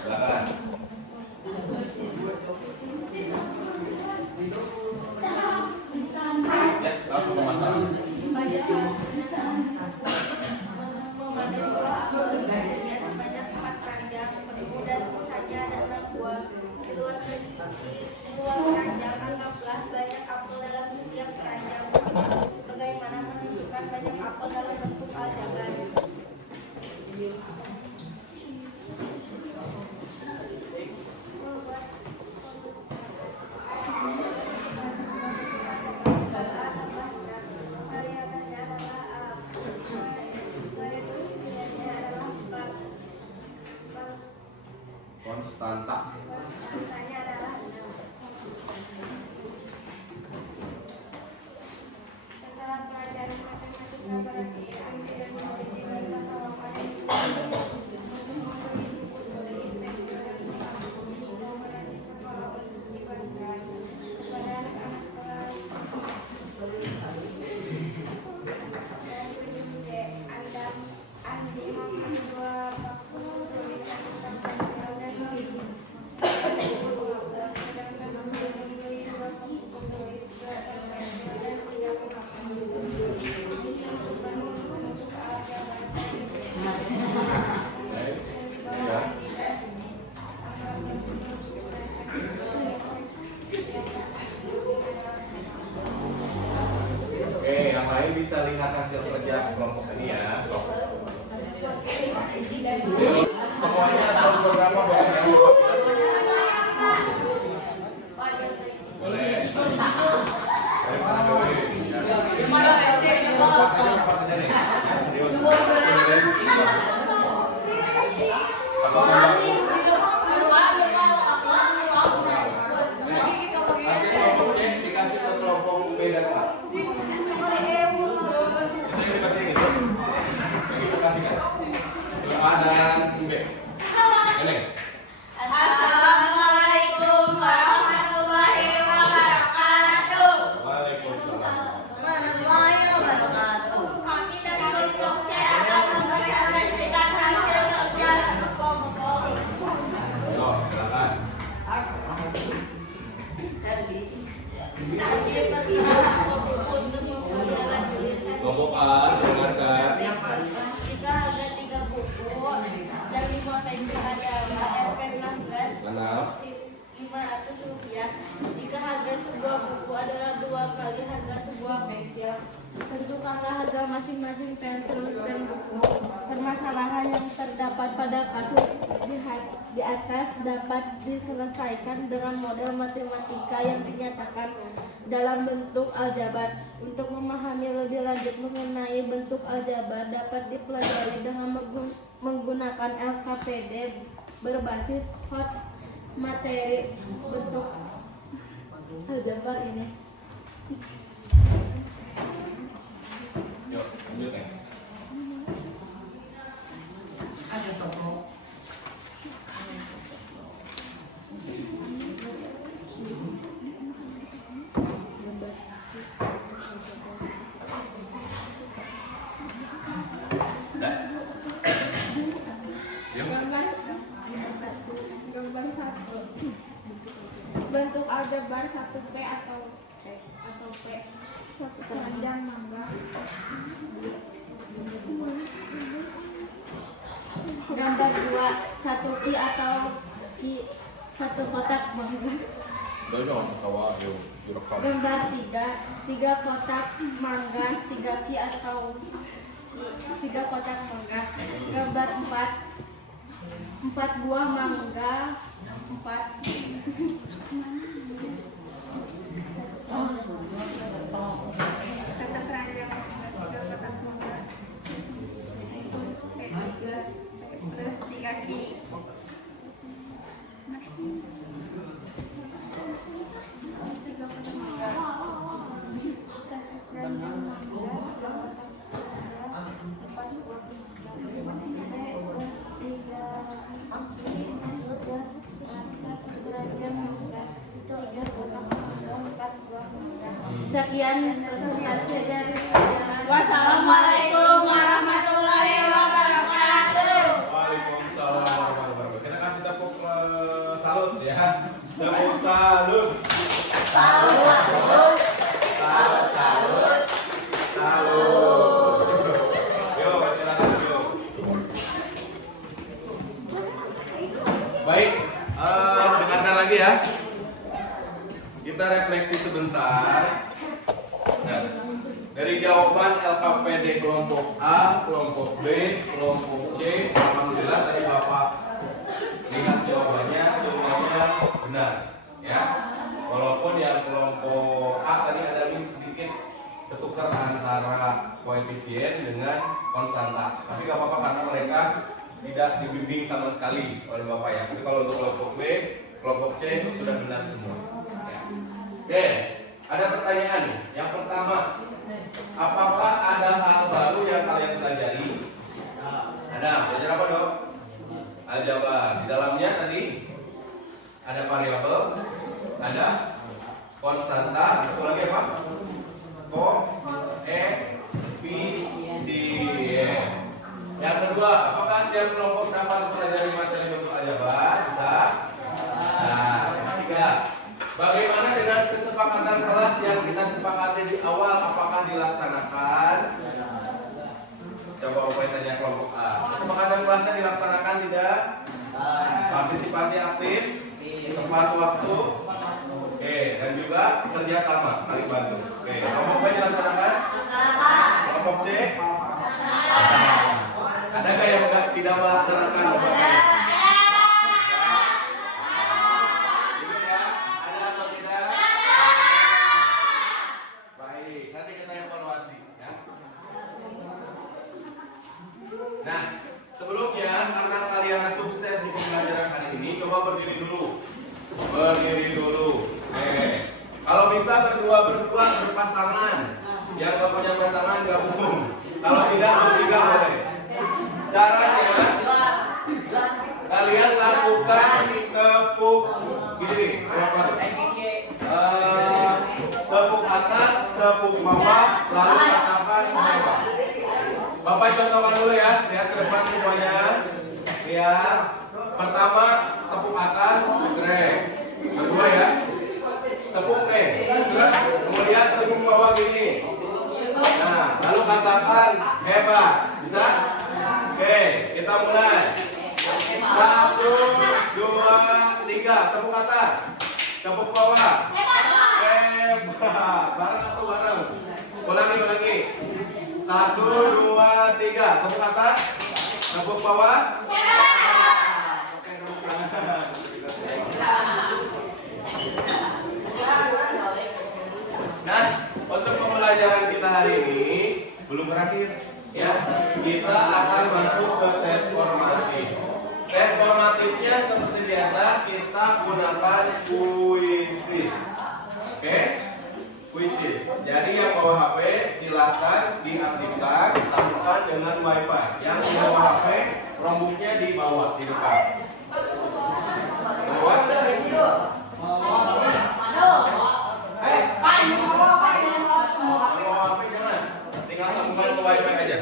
Silakan. Ya, langsung ke masalah. Bagaimana menunjukkan banyak apel dalam bentuk aljabar? Konstanta. Setelah pelajaran matematika berarti ambil dan menjadi masalah Oke, yang lain bisa lihat hasil kerja kelompok ini ya. Sok. Semuanya tahu beberapa boleh ya? Boleh. Hasil kelompok C dikasih ke kelompok B dan A. Itu yang dikasih gitu. Yang itu kasihkan. Ke A dan B. Neneng. Assalamualaikum warahmatullahi wabarakatuh. Waalaikumsalam. Kami dari kelompok C akan mempresentasikan hasil kerja kelompok. Yo, silakan. Kelompok A, dengarkan. Jika harga 3 buku dan 5 pensil aljabar RP16 Kenal. Rp500. Jika harga sebuah buku adalah 2 kali harga sebuah pensil, tentukanlah harga masing-masing pensil dan buku. Permasalahan yang terdapat pada kasus di atas dapat diselesaikan dengan model matematika yang dinyatakan dalam bentuk aljabar. Untuk memahami lebih lanjut mengenai bentuk aljabar dapat dipelajari dengan menggunakan LKPD berbasis hot materi bentuk aljabar ini. Yuk, lanjut ya. Gambar 1. Bentuk aljabar 1P atau P. Suatu keranjang mangga. Gambar 2, 1 ki atau ki, satu kotak mangga. Gambar 3 kotak mangga, 3 ki atau ki, 3 kotak mangga. Gambar 4 buah mangga, 4 kotak keranjang, 3 kotak mangga. Plus 3 ki. Sekian presentasi dari saya. Wassalamualaikum warahmatullahi wabarakatuh. Waalaikumsalam warahmatullahi wabarakatuh. Kita kasih tepuk salut ya. Tepuk salut. Salut. Yo, silakan yo. Baik, dengarkan lagi ya. Kita refleksi sebentar. Nah, dari jawaban LKPD kelompok A, kelompok B, kelompok C, alhamdulillah tadi Bapak lihat jawabannya semuanya benar, ya. Walaupun yang kelompok A tadi ada sedikit ketukar antara koefisien dengan konstanta, tapi gak apa-apa karena mereka tidak dibimbing sama sekali oleh Bapak ya. Tapi kalau untuk kelompok B, kelompok C sudah benar semua. Oke, ada pertanyaan nih. Yang pertama, apakah ada hal baru yang kalian pelajari? Ada. Belajar apa dok? Aljabar. Di dalamnya tadi ada variabel, ada konstanta, satu lagi apa? Koefisien. Yang kedua, apakah setiap kelompok dapat mempelajari materi bentuk aljabar? Bisa. Nah, yang ketiga, bagaimana dengan kesepakatan kelas yang kita sepakati di awal? Apakah dilaksanakan? Coba Bapak tanya kelompok A. Kesepakatan kelasnya dilaksanakan tidak? Partisipasi aktif, tepat waktu, oke, dan juga kerja sama, saling bantu. Oke, kelompok B dilaksanakan? Kelompok C? Ada nggak yang tidak melaksanakan? Nah, sebelumnya karena kalian sukses di pembelajaran hari ini, coba berdiri dulu. Berdiri dulu. Kalau bisa berdua berpasangan. Yang gak punya pasangan gabung. Kalau tidak bertiga boleh. Caranya kalian lakukan tepuk gini. Tepuk atas, tepuk bawah, lalu katakan bawah. Bapak contohkan dulu ya, lihat ke depan semuanya. Lihat. Pertama tepuk atas, grek. Kedua ya, tepuk grek. Kemudian tepuk bawah gini. Nah, lalu katakan hebat. Bisa? Oke, kita mulai. 1, 2, 3. Tepuk atas. Tepuk bawah. Hebat. Bareng atau bareng? Ulangi. 1, 2, 3. Tepuk atas. Tepuk bawah. Oke, tepuk tangan. Nah, untuk pembelajaran kita hari ini belum berakhir ya. Kita akan masuk ke tes formatif. Tes formatifnya kita gunakan quizzes. Oke? Quizzes. Jadi yang bawa HP silakan diaktifkan, sambungkan dengan WiFi. Yang bawa HP, Chromebooknya di bawah, di depan. Bawa? Bawa HP jangan. Tinggal sambungkan ke WiFi aja.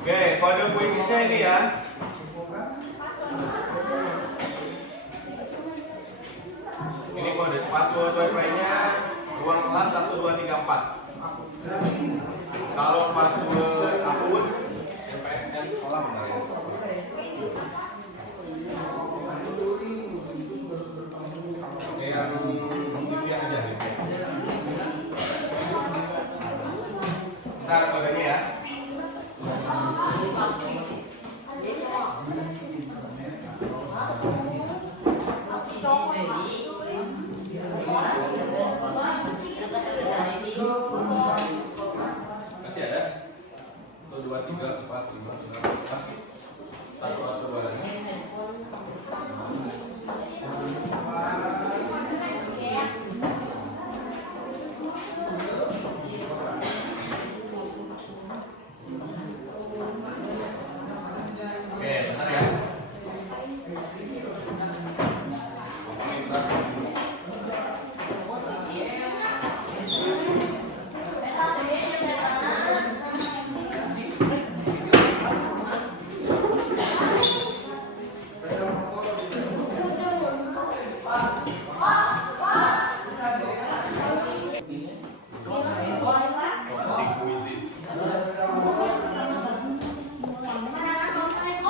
Oke, kode kuisisnya ini ya. Ini kode password wifi-nya ruang kelas 1 2 3 4. Kalau password akun MPSN sekolah benar ya. Oke, yang impian aja. Ntar kodenya ya. Masih ada? 1 2 3 4 5 6 7 1 atau 2 lagi. Oke, bentar ya.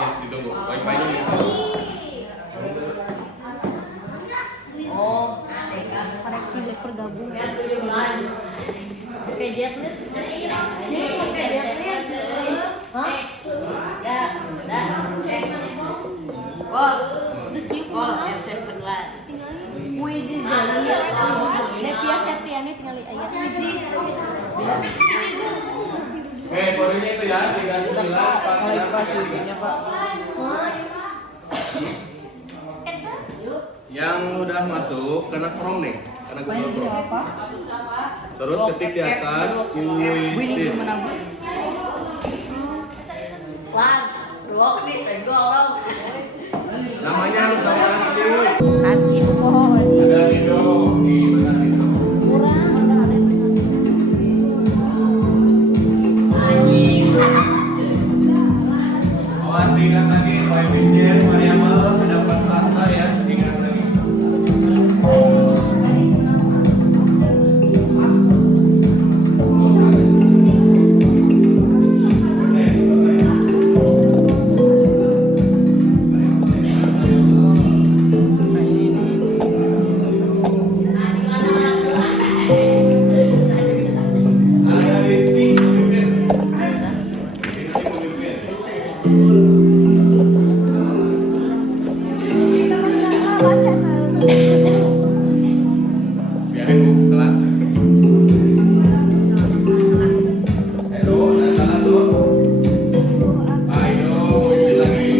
Ya, ditunggu. Wifi-nya bisa. Oh, karek pilih pergabung. Pejet nih. Pejet nih. Hah? Ya, dah. Oh, Terus dia oh, SF pelan. Wiji jadi Nepia Septiani tinggal ayat. Oke, kodenya itu ya 39 Pak. Yang udah masuk kena Chrome nih, kena Google Chrome. Terus ketik di atas quizzes. Namanya harus nama asli. Ibu pohon. Ada Indo, benar Indo. Awas ingat lagi koefisien variabel pendapat fakta ya, ingat lagi. Ada Rizky pemimpin. Rizky pemimpin. Biarin Bu, telat. Ayo, jalan dulu. Ayo, pemimpin lagi.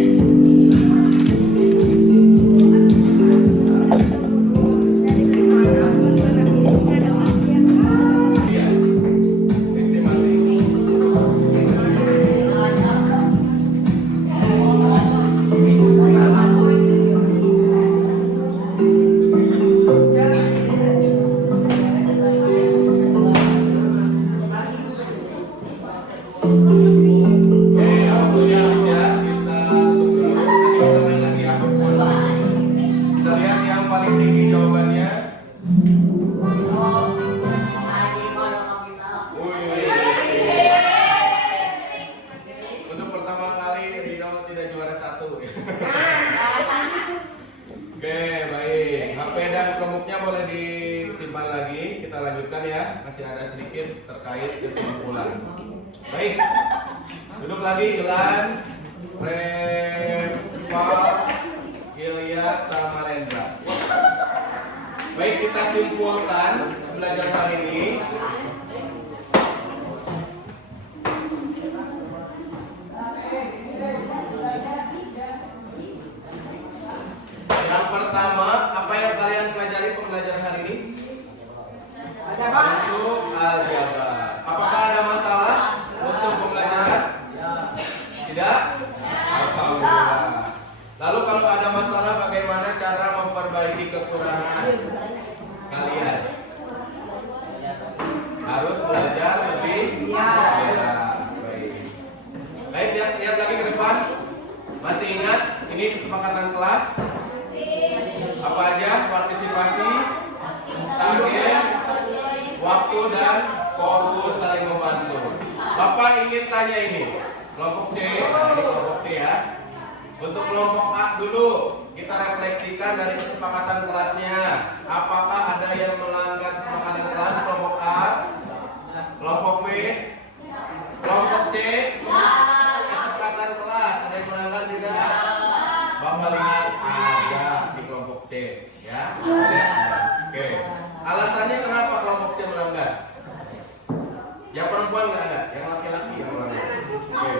Iya, estimasi. Oke, waktunya habis ya. Kita tutup dulu. Nanti kita main lagi ya. Kita lihat yang paling tinggi jawabannya. Untuk pertama kali Rino tidak juara 1. Oke, baik. HP dan Chromebook-nya boleh disimpan lagi. Kita lanjutkan ya. Masih ada sedikit terkait kesimpulan. Baik. Duduk lagi, Ilan, Reva, Gilia, Satria Samarendra. Baik, kita simpulkan pembelajaran kali ini. Yang pertama, apa yang kalian pelajari pembelajaran hari ini? Untuk aljabar. Apakah ada masalah untuk pembelajaran? Tidak? Alhamdulillah. Lalu kalau ada masalah, bagaimana cara memperbaiki kekurangan kalian? Harus belajar lebih banyak. Baik. Baik, lihat lagi ke depan. Masih ingat ini kesepakatan kelas? Apa aja? Partisipasi, target, waktu, dan fokus saling membantu. Bapak ingin tanya ini, kelompok C, nah ini kelompok C ya. Untuk kelompok A dulu, kita refleksikan dari kesepakatan kelasnya. Apakah ada yang melanggar kesepakatan kelas kelompok A? Kelompok B? Kelompok C? Kesepakatan kelas, ada yang melanggar tidak? Bapak lihat ada di kelompok C, ya. Oke. Alasannya kenapa kelompok C melanggar? Yang perempuan nggak ada, yang laki-laki yang melanggar. Oke.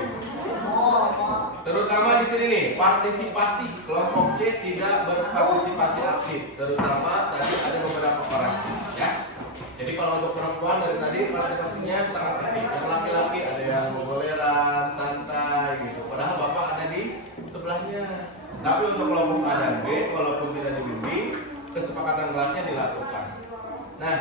Terutama di sini nih, partisipasi. Kelompok C tidak berpartisipasi aktif. Terutama tadi ada beberapa orang, ya. Jadi kalau untuk perempuan dari tadi partisipasinya sangat aktif. Yang laki-laki ada yang goleran, santai gitu. Padahal bapak ada di sebelahnya. Tapi untuk kelompok A dan B, walaupun tidak dibimbing, kesepakatan kelasnya dilakukan. Nah,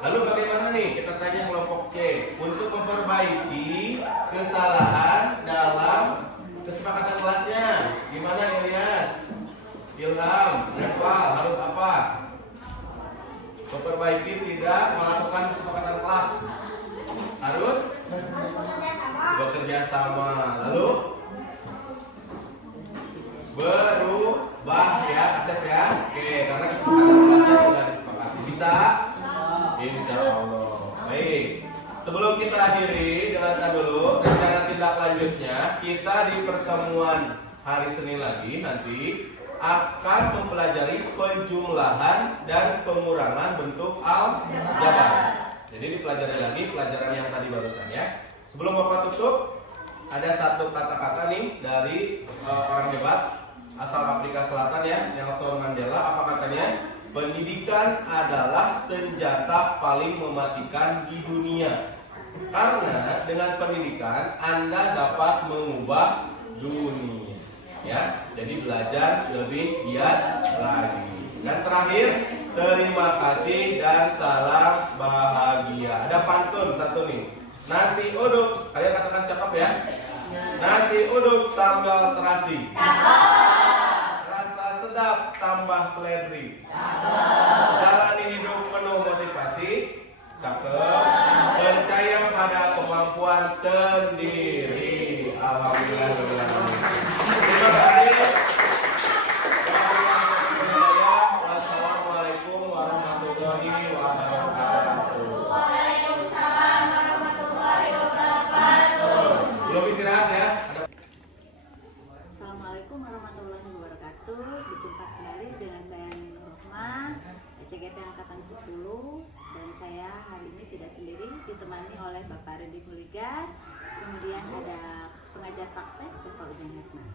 lalu bagaimana nih? Kita tanya kelompok C untuk memperbaiki kesalahan dalam kesepakatan kelasnya. Gimana Ilyas? Ilham, Nepal harus apa? Memperbaiki tidak melakukan kesepakatan kelas. Harus bekerja sama. Lalu berubah ya, Asep ya. Oke, karena kesepakatan kelasnya sudah disepakati. Bisa? Insya Allah. Baik. Sebelum kita akhiri, dengarkan dulu rencana tindak lanjutnya. Kita di pertemuan hari Senin lagi nanti akan mempelajari penjumlahan dan pengurangan bentuk aljabar. Jadi dipelajari lagi pelajaran yang tadi barusan ya. Sebelum Bapak tutup, ada satu kata-kata nih dari orang hebat asal Afrika Selatan ya, Nelson Mandela. Apa katanya? Pendidikan adalah senjata paling mematikan di dunia. Karena dengan pendidikan Anda dapat mengubah dunia. Ya, jadi belajar lebih giat lagi. Dan terakhir, terima kasih dan salam bahagia. Ada pantun satu nih. Nasi uduk, kalian katakan cakep ya. Nasi uduk sambal terasi. Rasa sedap tambah seledri. Jalani hidup penuh motivasi. Cakep. Percaya pada kemampuan sendiri. Alhamdulillah. Terima kasih. Wassalamualaikum warahmatullahi wabarakatuh. Waalaikumsalam warahmatullahi wabarakatuh. Belum istirahat ya? Assalamualaikum warahmatullahi wabarakatuh. Berjumpa kembali dengan saya Nino Rohma, CGP Angkatan 10. Dan saya hari ini tidak sendiri, ditemani oleh Bapak Redi Muligar. Kemudian ada pengajar praktek Bapak Ujang Herman.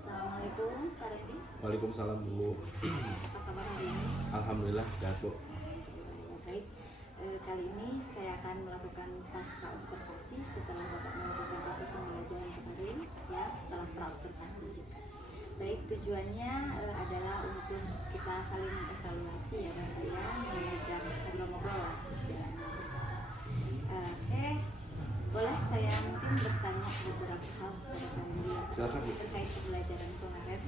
Assalamualaikum Pak Redi. Waalaikumsalam Bu. Apa kabar hari ini? Alhamdulillah sehat Bu. Baik, kali ini saya akan melakukan pasca observasi setelah Bapak melakukan proses pembelajaran kemarin, ya, setelah praobservasi juga. Baik, tujuannya adalah untuk kita saling evaluasi ya Bapak ya, belajar ngobrol-ngobrol lah istilahnya. Oke, boleh saya mungkin bertanya beberapa hal kepada kalian Silakan Bu. terkait pembelajaran kemarin.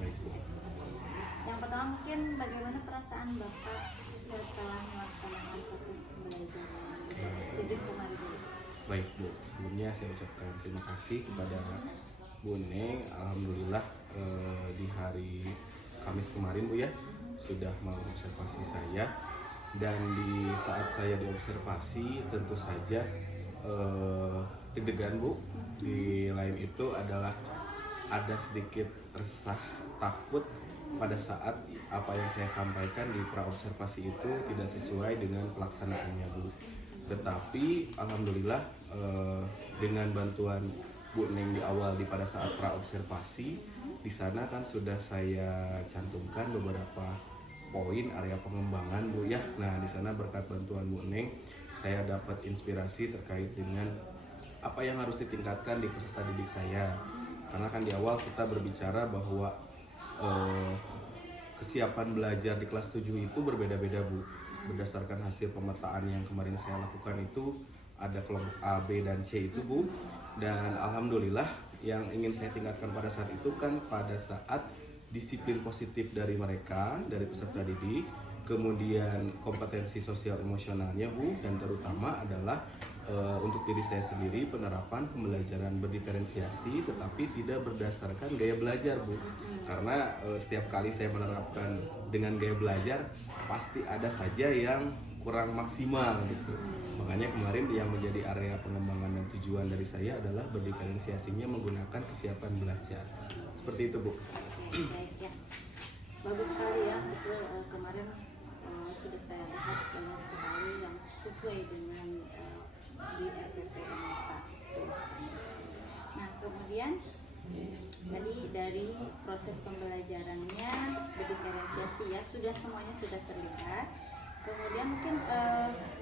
Yang pertama mungkin bagaimana perasaan Bapak setelah melaksanakan proses pembelajaran studi kemarin dulu? Baik Bu, sebelumnya saya ucapkan terima kasih kepada Bu Neng. Alhamdulillah di hari Kamis kemarin Bu ya sudah mengobservasi saya, dan di saat saya diobservasi tentu saja deg-degan Bu. Di lain itu adalah ada sedikit resah, takut pada saat apa yang saya sampaikan di praobservasi itu tidak sesuai dengan pelaksanaannya Bu. Tetapi alhamdulillah dengan bantuan Bu Neng di awal pada saat praobservasi, di sana kan sudah saya cantumkan beberapa poin area pengembangan Bu ya. Nah, di sana berkat bantuan Bu Neng saya dapat inspirasi terkait dengan apa yang harus ditingkatkan di peserta didik saya. Karena kan di awal kita berbicara bahwa kesiapan belajar di kelas 7 itu berbeda-beda Bu. Berdasarkan hasil pemetaan yang kemarin saya lakukan itu ada kelompok A, B, dan C itu Bu. Dan alhamdulillah yang ingin saya tingkatkan pada saat itu kan pada saat disiplin positif dari mereka, dari peserta didik, kemudian kompetensi sosial emosionalnya Bu, dan terutama adalah untuk diri saya sendiri penerapan pembelajaran berdiferensiasi tetapi tidak berdasarkan gaya belajar Bu. Karena setiap kali saya menerapkan dengan gaya belajar pasti ada saja yang kurang maksimal gitu. Makanya kemarin yang menjadi area pengembangan dan tujuan dari saya adalah berdiferensiasinya menggunakan kesiapan belajar. Seperti itu Bu. Baik ya, bagus sekali ya, betul. Kemarin sudah saya lihat banyak sekali yang sesuai dengan di RPP ini Pak tuliskannya. Nah kemudian tadi dari proses pembelajarannya berdiferensiasi ya, sudah semuanya sudah terlihat. Kemudian mungkin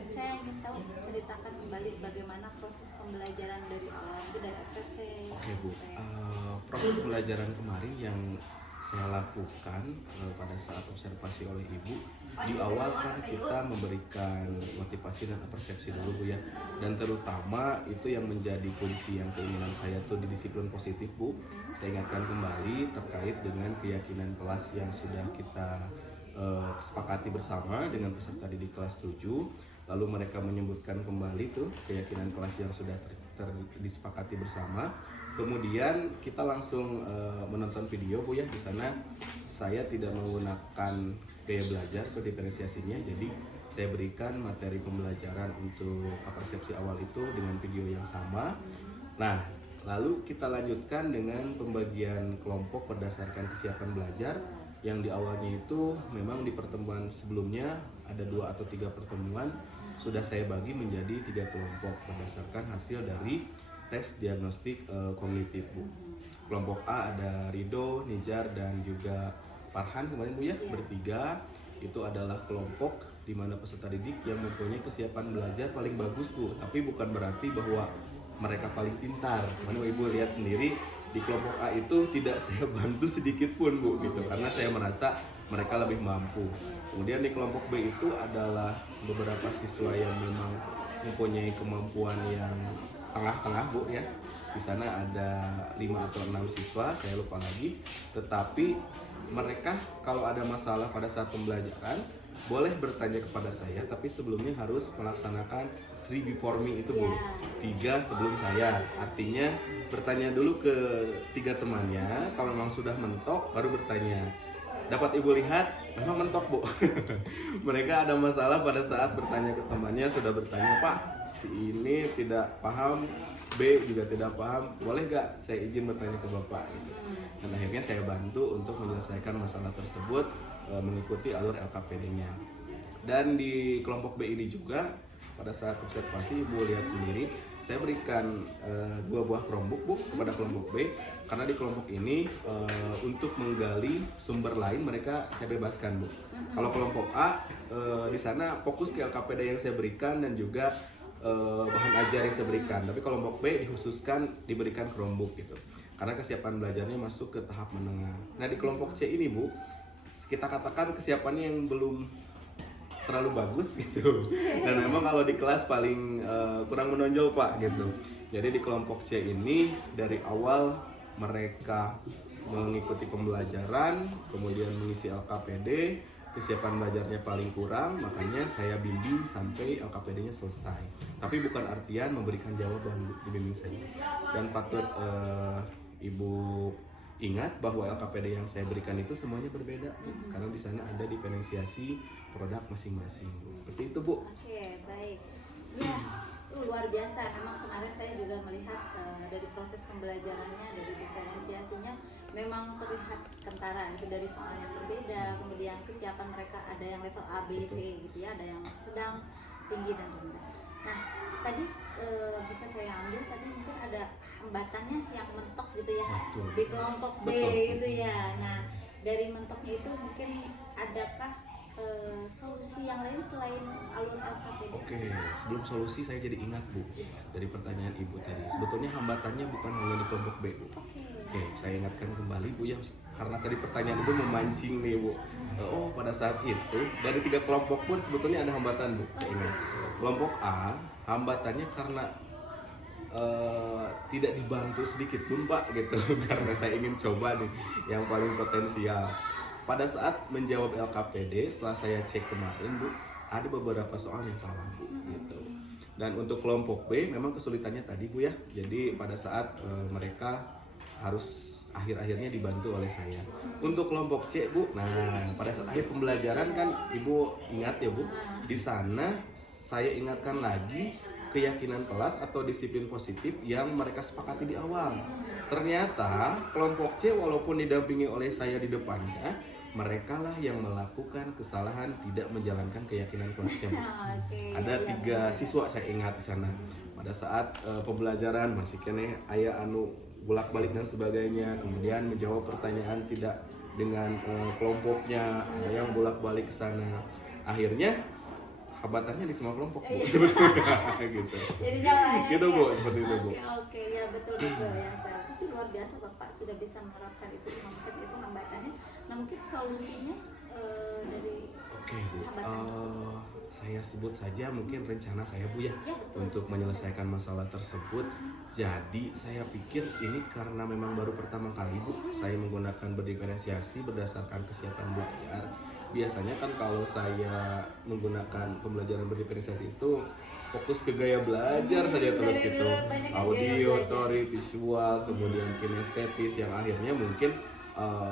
saya ingin tahu, ceritakan kembali bagaimana proses pembelajaran dari awal itu dari RPP. Oke Bu, proses pembelajaran kemarin yang saya lakukan pada saat observasi oleh Ibu, di awal kan kita memberikan motivasi dan persepsi dulu Bu ya. Dan terutama itu yang menjadi kunci yang keinginan saya tuh di disiplin positif Bu. Saya ingatkan kembali terkait dengan keyakinan kelas yang sudah kita kesepakati bersama dengan peserta didik kelas 7. Lalu mereka menyebutkan kembali tuh keyakinan kelas yang sudah disepakati bersama. Kemudian kita langsung menonton video Bu ya. Di sana saya tidak menggunakan gaya belajar berdiferensiasinya, jadi saya berikan materi pembelajaran untuk persepsi awal itu dengan video yang sama. Nah, lalu kita lanjutkan dengan pembagian kelompok berdasarkan kesiapan belajar yang di awalnya itu memang di pertemuan sebelumnya ada 2 atau 3 pertemuan sudah saya bagi menjadi 3 kelompok berdasarkan hasil dari tes diagnostik kognitif Bu. Kelompok A ada Rido, Nijar, dan juga Farhan kemarin Bu ya, bertiga. Itu adalah kelompok di mana peserta didik yang mempunyai kesiapan belajar paling bagus Bu. Tapi bukan berarti bahwa mereka paling pintar. Mana Ibu lihat sendiri di kelompok A itu tidak saya bantu sedikit pun Bu gitu, karena saya merasa mereka lebih mampu. Kemudian di kelompok B itu adalah beberapa siswa yang memang mempunyai kemampuan yang tengah-tengah Bu ya. Di sana ada 5 atau 6 siswa, saya lupa lagi. Tetapi mereka kalau ada masalah pada saat pembelajaran boleh bertanya kepada saya, tapi sebelumnya harus melaksanakan 3 before me itu Bu. 3 sebelum saya. Artinya bertanya dulu ke 3 temannya, kalau memang sudah mentok baru bertanya. Dapat Ibu lihat memang mentok Bu. Mereka ada masalah pada saat bertanya ke temannya, sudah bertanya, "Pak, si ini tidak paham, B juga tidak paham, boleh gak saya izin bertanya ke Bapak?" Gitu. Dan akhirnya saya bantu untuk menyelesaikan masalah tersebut mengikuti alur LKPD-nya. Dan di kelompok B ini juga pada saat observasi Ibu lihat sendiri, saya berikan 2 buah Chromebook Bu kepada kelompok B, karena di kelompok ini untuk menggali sumber lain mereka saya bebaskan Bu. Kalau kelompok A di sana fokus ke LKPD yang saya berikan dan juga bahan ajar yang saya berikan, tapi kelompok B dikhususkan diberikan Chromebook gitu, karena kesiapan belajarnya masuk ke tahap menengah. Nah di kelompok C ini Bu, kita katakan kesiapannya yang belum terlalu bagus gitu, dan memang kalau di kelas paling kurang menonjol Pak gitu. Jadi di kelompok C ini dari awal mereka mengikuti pembelajaran, kemudian mengisi LKPD, kesiapan belajarnya paling kurang, makanya saya bimbing sampai LKPD-nya selesai. Tapi bukan artian memberikan jawaban, dibimbing saja. Dan patut Ibu ingat bahwa LKPD yang saya berikan itu semuanya berbeda, karena di sana ada diferensiasi produk masing-masing. Seperti itu Bu. Oke, baik. Ya, luar biasa. Memang kemarin saya juga melihat dari proses pembelajarannya, dari diferensiasinya memang terlihat kentara itu dari soal yang berbeda, kemudian kesiapan mereka ada yang level A, B, C gitu ya, ada yang sedang, tinggi dan rendah. Nah, tadi bisa saya ambil tadi mungkin ada hambatannya yang mentok gitu ya. Betul. Di kelompok B Betul. gitu ya. Nah, dari mentoknya itu mungkin adakah solusi yang lain selain alur LKPD? Oke, sebelum solusi saya jadi ingat Bu dari pertanyaan Ibu tadi. Sebetulnya hambatannya bukan hanya di kelompok B Bu. Oke, saya ingatkan kembali Bu yang karena tadi pertanyaan Ibu memancing nih Bu. Oh, pada saat itu dari 3 kelompok pun sebetulnya ada hambatan Bu. Saya ingat. Kelompok A hambatannya karena tidak dibantu sedikit pun Pak gitu karena saya ingin coba nih yang paling potensial. Pada saat menjawab LKPD setelah saya cek kemarin Bu, ada beberapa soal yang salah Bu gitu. Dan untuk kelompok B memang kesulitannya tadi Bu ya. Jadi pada saat mereka harus akhir-akhirnya dibantu oleh saya. Untuk kelompok C Bu, nah pada saat akhir pembelajaran kan Ibu ingat ya Bu, di sana saya ingatkan lagi keyakinan kelas atau disiplin positif yang mereka sepakati di awal. Ternyata kelompok C walaupun didampingi oleh saya di depannya, mereka lah yang melakukan kesalahan tidak menjalankan keyakinan kelasnya. Ada 3 siswa saya ingat di sana. Pada saat pembelajaran masih kene aya anu bolak-balik dan sebagainya, kemudian menjawab pertanyaan tidak dengan kelompoknya, ada yang bolak-balik ke sana. Akhirnya hambatannya di semua kelompok Bu, sebetulnya gitu. Jadi jangan Gitu Bu, seperti itu Bu. Oke, ya betul ya saya. Tapi luar biasa Bapak sudah bisa menerapkan itu, mungkin itu hambatannya. Nah mungkin solusinya dari Oke Bu, hambatan tersebut. saya sebut saja mungkin rencana saya Bu ya, Ya, betul. untuk menyelesaikan masalah tersebut. Jadi saya pikir ini karena memang baru pertama kali Bu, saya menggunakan berdiferensiasi berdasarkan kesiapan belajar. Biasanya kan kalau saya menggunakan pembelajaran berdiferensiasi itu fokus ke gaya belajar saja terus gitu, audio, tori, visual, kemudian kinestetis yang akhirnya mungkin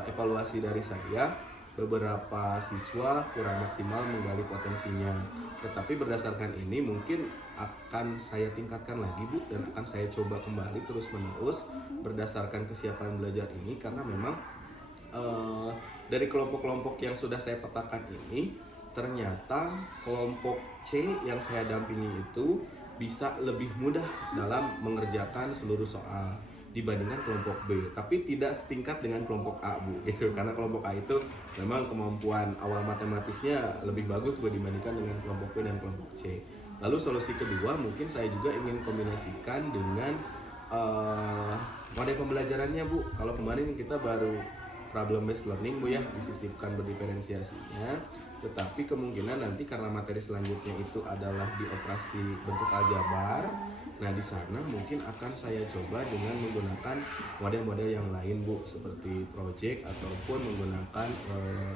evaluasi dari saya beberapa siswa kurang maksimal menggali potensinya. Tetapi berdasarkan ini mungkin akan saya tingkatkan lagi Bu, dan akan saya coba kembali terus menerus berdasarkan kesiapan belajar ini, karena memang dari kelompok-kelompok yang sudah saya petakan ini, ternyata kelompok C yang saya dampingi itu bisa lebih mudah dalam mengerjakan seluruh soal dibandingkan kelompok B, tapi tidak setingkat dengan kelompok A Bu gitu, karena kelompok A itu memang kemampuan awal matematisnya lebih bagus dibandingkan dengan kelompok B dan kelompok C. Lalu solusi kedua mungkin saya juga ingin kombinasikan dengan model pembelajarannya Bu. Kalau kemarin kita baru problem based learning Bu ya, disisipkan berdiferensiasinya, tetapi kemungkinan nanti karena materi selanjutnya itu adalah di operasi bentuk aljabar, nah di sana mungkin akan saya coba dengan menggunakan model-model yang lain Bu, seperti project ataupun menggunakan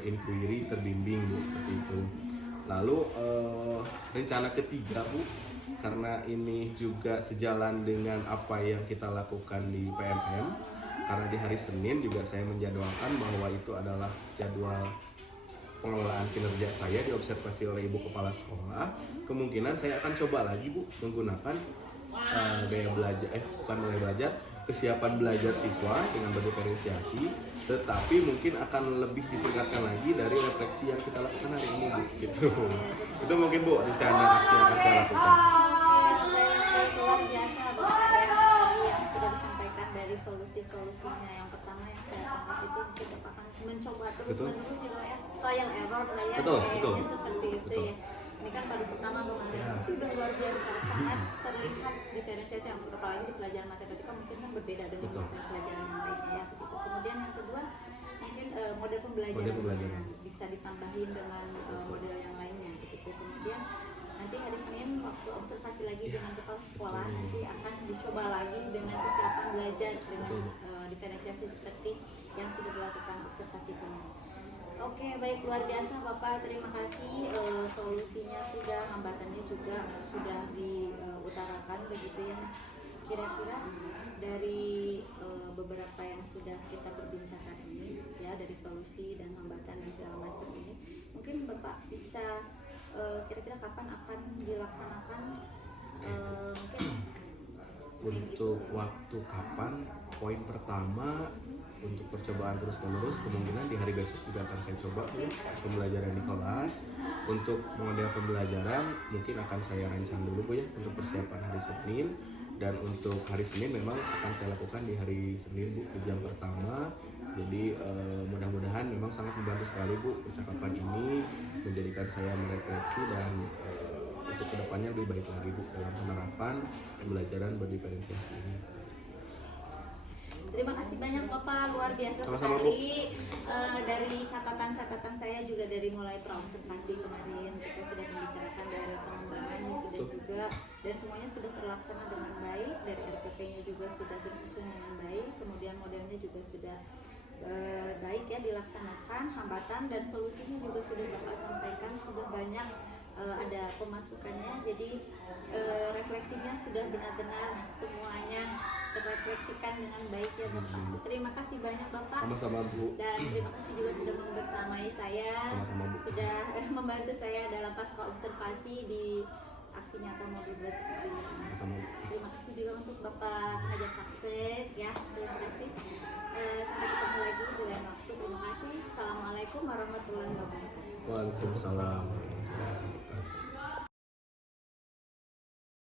inquiry terbimbing Bu, seperti itu. Lalu rencana ketiga Bu, karena ini juga sejalan dengan apa yang kita lakukan di PMM, karena di hari Senin juga saya menjadwalkan bahwa itu adalah jadwal pengelolaan kinerja saya diobservasi oleh Ibu Kepala Sekolah. Kemungkinan saya akan coba lagi Bu menggunakan gaya belajar, kesiapan belajar siswa dengan berdiferensiasi, tetapi mungkin akan lebih ditingkatkan lagi dari refleksi yang kita lakukan hari ini Bu, gitu. Itu mungkin Bu rencana aksi yang akan saya lakukan. Luar biasa Bapak yang sudah disampaikan dari solusi-solusinya. Yang pertama yang saya tangkap itu kita akan mencoba terus-menerus ya, trial error lah ya, Betul. seperti itu ya. Ini kan baru pertama kemarin, itu udah luar biasa, sangat terlihat diferensiasi yang apalagi di pelajaran matematika mungkin kan berbeda dengan pelajaran yang lainnya ya, begitu. Kemudian yang kedua mungkin model pembelajaran bisa ditambahin dengan model yang lainnya begitu. Kemudian nanti hari Senin waktu observasi lagi dengan kepala sekolah, nanti akan dicoba lagi dengan kesiapan belajar dengan diferensiasi seperti yang sudah dilakukan observasi kemarin. Oke, baik, luar biasa Bapak, terima kasih. Solusinya sudah, hambatannya juga sudah diutarakan begitu ya. Nah, kira-kira dari beberapa yang sudah kita perbincangkan ini ya, dari solusi dan hambatan dan segala macam ini, mungkin Bapak bisa kira-kira kapan akan dilaksanakan Mungkin Untuk waktu kapan? Poin pertama untuk percobaan terus menerus, kemungkinan di hari besok juga akan saya coba Bu, pembelajaran di kelas. Untuk model pembelajaran mungkin akan saya rancang dulu Bu ya untuk persiapan hari Senin, dan untuk hari Senin memang akan saya lakukan di hari Senin Bu di jam pertama. Jadi mudah-mudahan memang sangat membantu sekali Bu percakapan ini, menjadikan saya merefleksi dan untuk kedepannya lebih baik lagi Bu dalam penerapan pembelajaran berdiferensiasi ini. Terima kasih banyak Bapak, luar biasa Sama-sama, sekali. Dari catatan-catatan saya juga dari mulai praobservasi kemarin kita sudah membicarakan dari pengembangannya sudah juga, dan semuanya sudah terlaksana dengan baik. Dari RPP-nya juga sudah tersusun dengan baik, kemudian modelnya juga sudah baik ya dilaksanakan. Hambatan dan solusinya juga sudah Bapak sampaikan, sudah banyak ada pemasukannya, jadi refleksinya sudah benar-benar semuanya terrefleksikan dengan baik ya Bapak. Terima kasih banyak Bapak. Sama-sama Bu. Dan terima kasih juga sudah membersamai saya, Sama-sama, Bu. sudah membantu saya dalam pasca observasi di aksi nyata mobil berpikir. Sama-sama Bu. Terima kasih juga untuk Bapak pengajar praktek ya. Terima kasih. Sampai ketemu lagi di lain waktu. Terima kasih. Assalamualaikum warahmatullahi wabarakatuh. Waalaikumsalam.